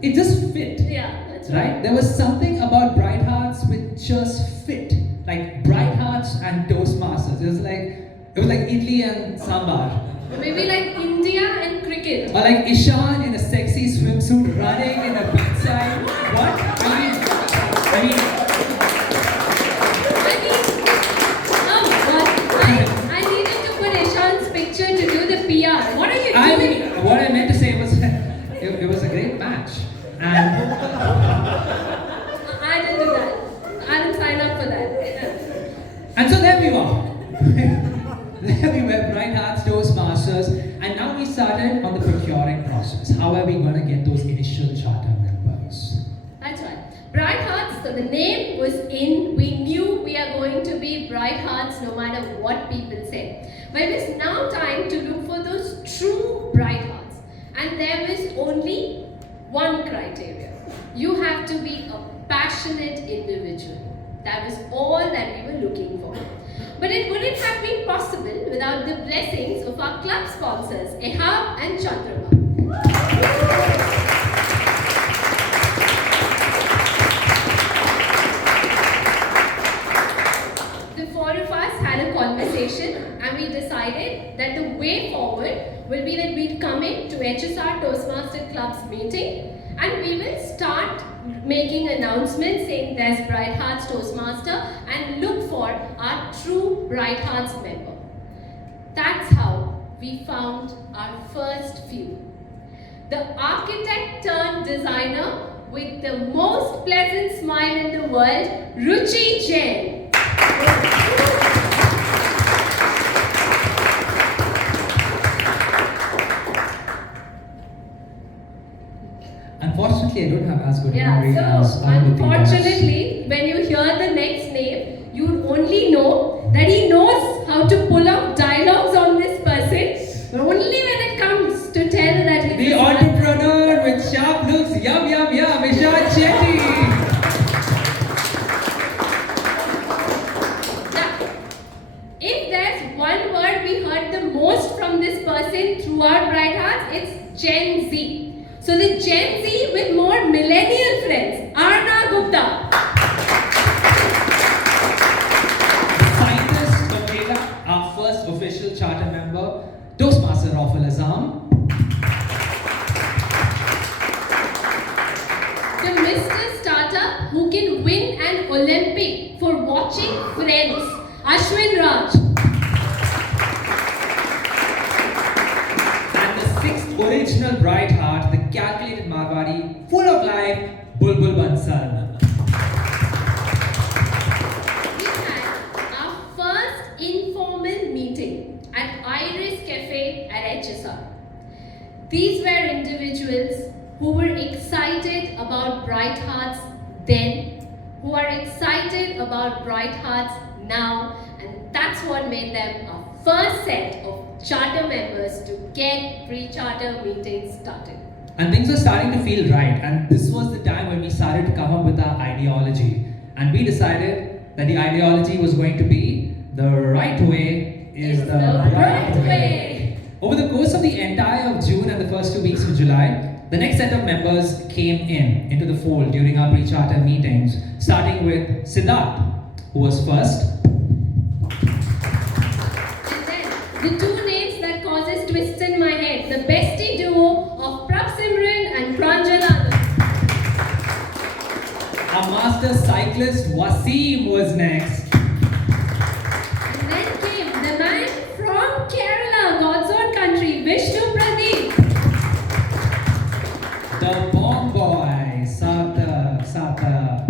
it just fit. Yeah, that's right. There was something about Bright Hearts which just fit. Like Bright Hearts and Toastmasters. It was like idli and sambar. Maybe like India and cricket. Or like Ishan in a sexy swimsuit running in a beachside. What? I mean I needed to put Ishan's picture to do the PR. What are you doing? What I meant to say was it was a great match. And I didn't do that. I didn't sign up for that. And so there we were. There we were, Bright Hearts, Toastmasters, and now we started on the procuring process. How are we going to get those initial charter members? That's right. Bright Hearts, so the name was in. We knew we are going to be Bright Hearts no matter what people say. But it is now time to look for those true Bright Hearts. And there is only one criteria. You have to be a passionate individual. That was all that we were looking for. But it wouldn't have been possible without the blessings of our club sponsors, Ehab and Chandrama. The four of us had a conversation and we decided that the way forward will be that we'd come in to HSR Toastmaster Club's meeting and we will start making announcements saying there's Bright Hearts Toastmaster and look for our true Bright Hearts member. That's how we found our first few. The architect turned designer with the most pleasant smile in the world, Ruchi Jain. Unfortunately, I don't have as good memory Yeah, as so Anubhuti does. unfortunately, when you hear the next name, you only know that he knows how to pull up dialogues on this person, but only when it comes to tell that he's The entrepreneur with sharp looks, yum, Ishant Shetty. If there's one word we heard the most from this person throughout Bright Hearts, it's Gen Z. So the Gen Z with more millennial friends, Arna Gupta. Scientist Dokela, our first official charter member, Toastmaster Raufal Azam. The Mr. Startup who can win an Olympic for watching Friends, Ashwin Raj. And the sixth original Bright Heart, the calculated Marwari, full of life, Bulbul Bansal. We had our first informal meeting at Iris Cafe at HSR. These were individuals who were excited about Bright Hearts then, who are excited about Bright Hearts now, and that's what made them our first set of charter members to get pre-charter meetings started. And things were starting to feel right, and this was the time when we started to come up with our ideology. And we decided that the ideology was going to be the right way is the right way. Over the course of the entire of June and the first 2 weeks of July, the next set of members came into the fold during our pre-charter meetings, starting with Siddharth, who was first. And then, the two names that causes twists in my head, the bestie duo of Prab Simran and Pranjal Anand. Our master cyclist Wasim was next. And then came the man from Kerala, God's own country, Vishnu Pradeep. The bomb boy, Sarthak.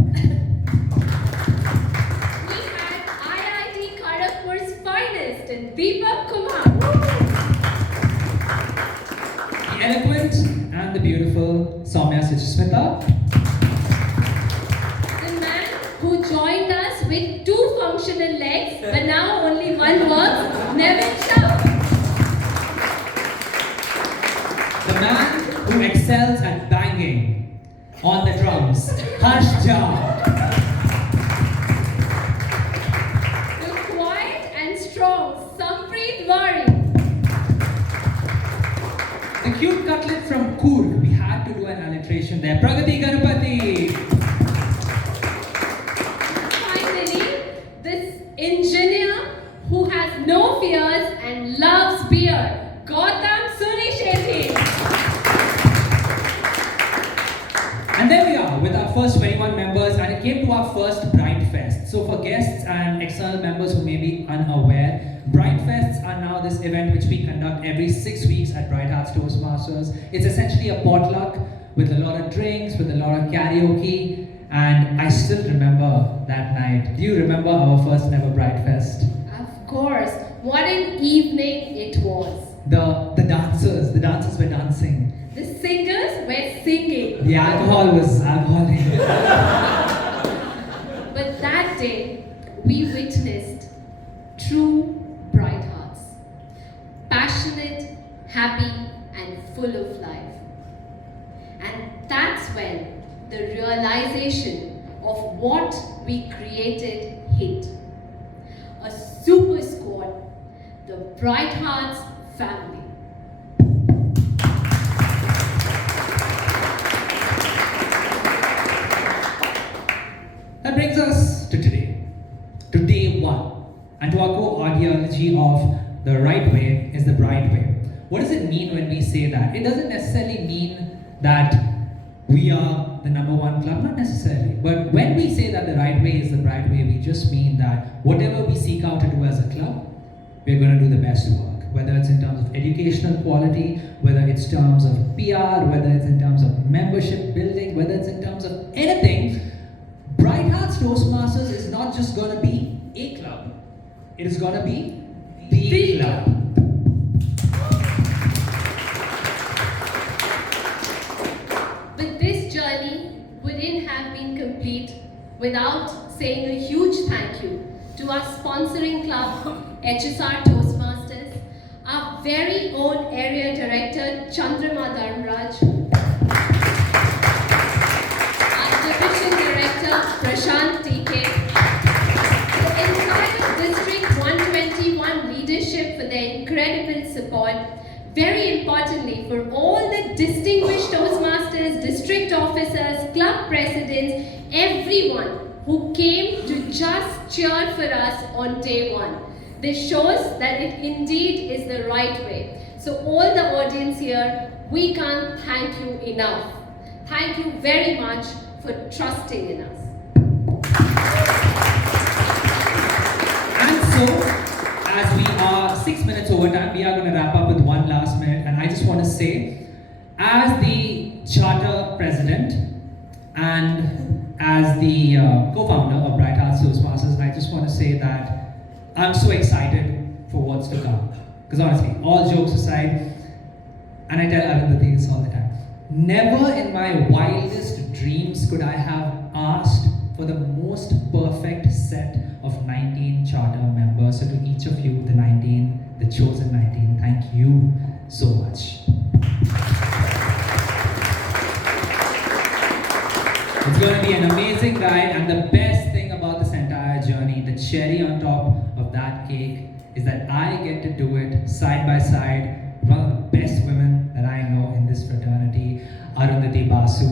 We had IIT Kharagpur's finest, and Deepak Kumar. The eloquent and the beautiful Soumya Suchasmita. who joined us with 2 functional legs, but now only one works, Nevin Shah. The man who excels at banging on the drums, Harsh Jha. The quiet and strong Sampreet Wari. The cute cutlet from Coorg. We had to do an alliteration there. Pragati Ganapati. Finally, this engineer who has no fears and loves beer, Gautam Surishetty. And there we are with our first 21 members, and it came to our first Bright Fest. So for guests and external members who may be unaware, Bright Fests are now this event which we conduct every 6 weeks at Bright Hearts Toastmasters. It's essentially a potluck with a lot of drinks, with a lot of karaoke, and I still remember that night. Do you remember our first ever Bright Fest? Of course, what an evening it was. The dancers were dancing. The singers were singing. The alcohol was alcoholic. But that day, we witnessed true bright hearts. Passionate, happy, and full of life. And that's when the realization of what we created hit. A super squad, the Bright Hearts family. That brings us to today, to day 1, and to our core ideology of the right way is the bright way. What does it mean when we say that? It doesn't necessarily mean that we are the number 1 club, not necessarily. But when we say that the right way is the bright way, we just mean that whatever we seek out to do as a club, we're going to do the best work. Whether it's in terms of educational quality, whether it's in terms of PR, whether it's in terms of membership building, whether it's in terms of anything, Bright Hearts Toastmasters is not just going to be a club. It is going to be the club. But this journey wouldn't have been complete without saying a huge thank you to our sponsoring club, HSR Toastmasters, our very own area director, Chandrama Dharmraj, our division director, Prashant TK, the entire District 121 leadership for their incredible support. Very importantly, for all the distinguished Toastmasters, district officers, club presidents, everyone who came to just cheer for us on day 1. This shows that it indeed is the right way. So all the audience here, we can't thank you enough. Thank you very much for trusting in us. And so, as we are 6 minutes over time, we are going to wrap up with one last minute. And I just want to say, as the charter president and as the co-founder of Bright Hearts Toastmasters, I just want to say that I'm so excited for what's to come. Because honestly, all jokes aside, and I tell Arundhati this all the time, never in my wildest dreams could I have asked for the most perfect set of 19 charter members. So to each of you, the chosen 19, thank you so much. It's going to be an amazing ride, and the best thing about this entire journey, the cherry on top of that cake, is that I get to do it side by side with one of the best women that I know in this fraternity, Arundhati Basu.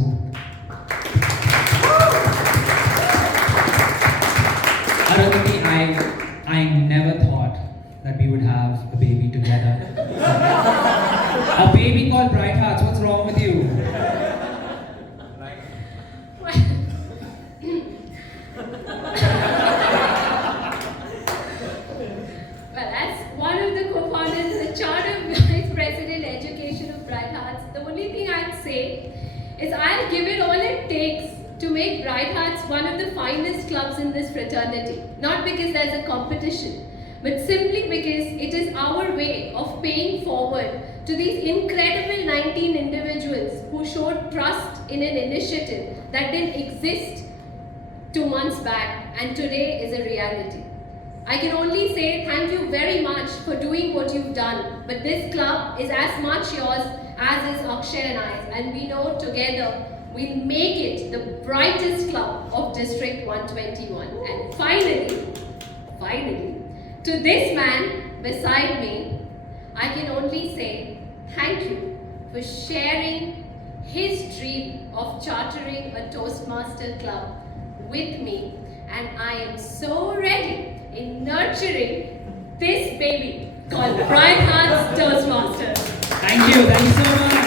Arundhati, I never thought that we would have a baby together. A baby called Bright Hearts, what's wrong with you? Well, as one of the co-founders, the charter vice president, education of Bright Hearts, the only thing I'd say is I'll give it all it takes to make Bright Hearts one of the finest clubs in this fraternity. Not because there's a competition, but simply because it is our way of paying forward to these incredible 19 individuals who showed trust in an initiative that didn't exist 2 months back, and today is a reality. I can only say thank you very much for doing what you've done, but this club is as much yours as is Akshay and I, and we know together we'll make it the brightest club of District 121. And finally, to this man beside me, I can only say thank you for sharing his dream of chartering a Toastmaster club with me, and I am so ready in nurturing this baby called Bright Hearts Toastmasters. Thank you so much.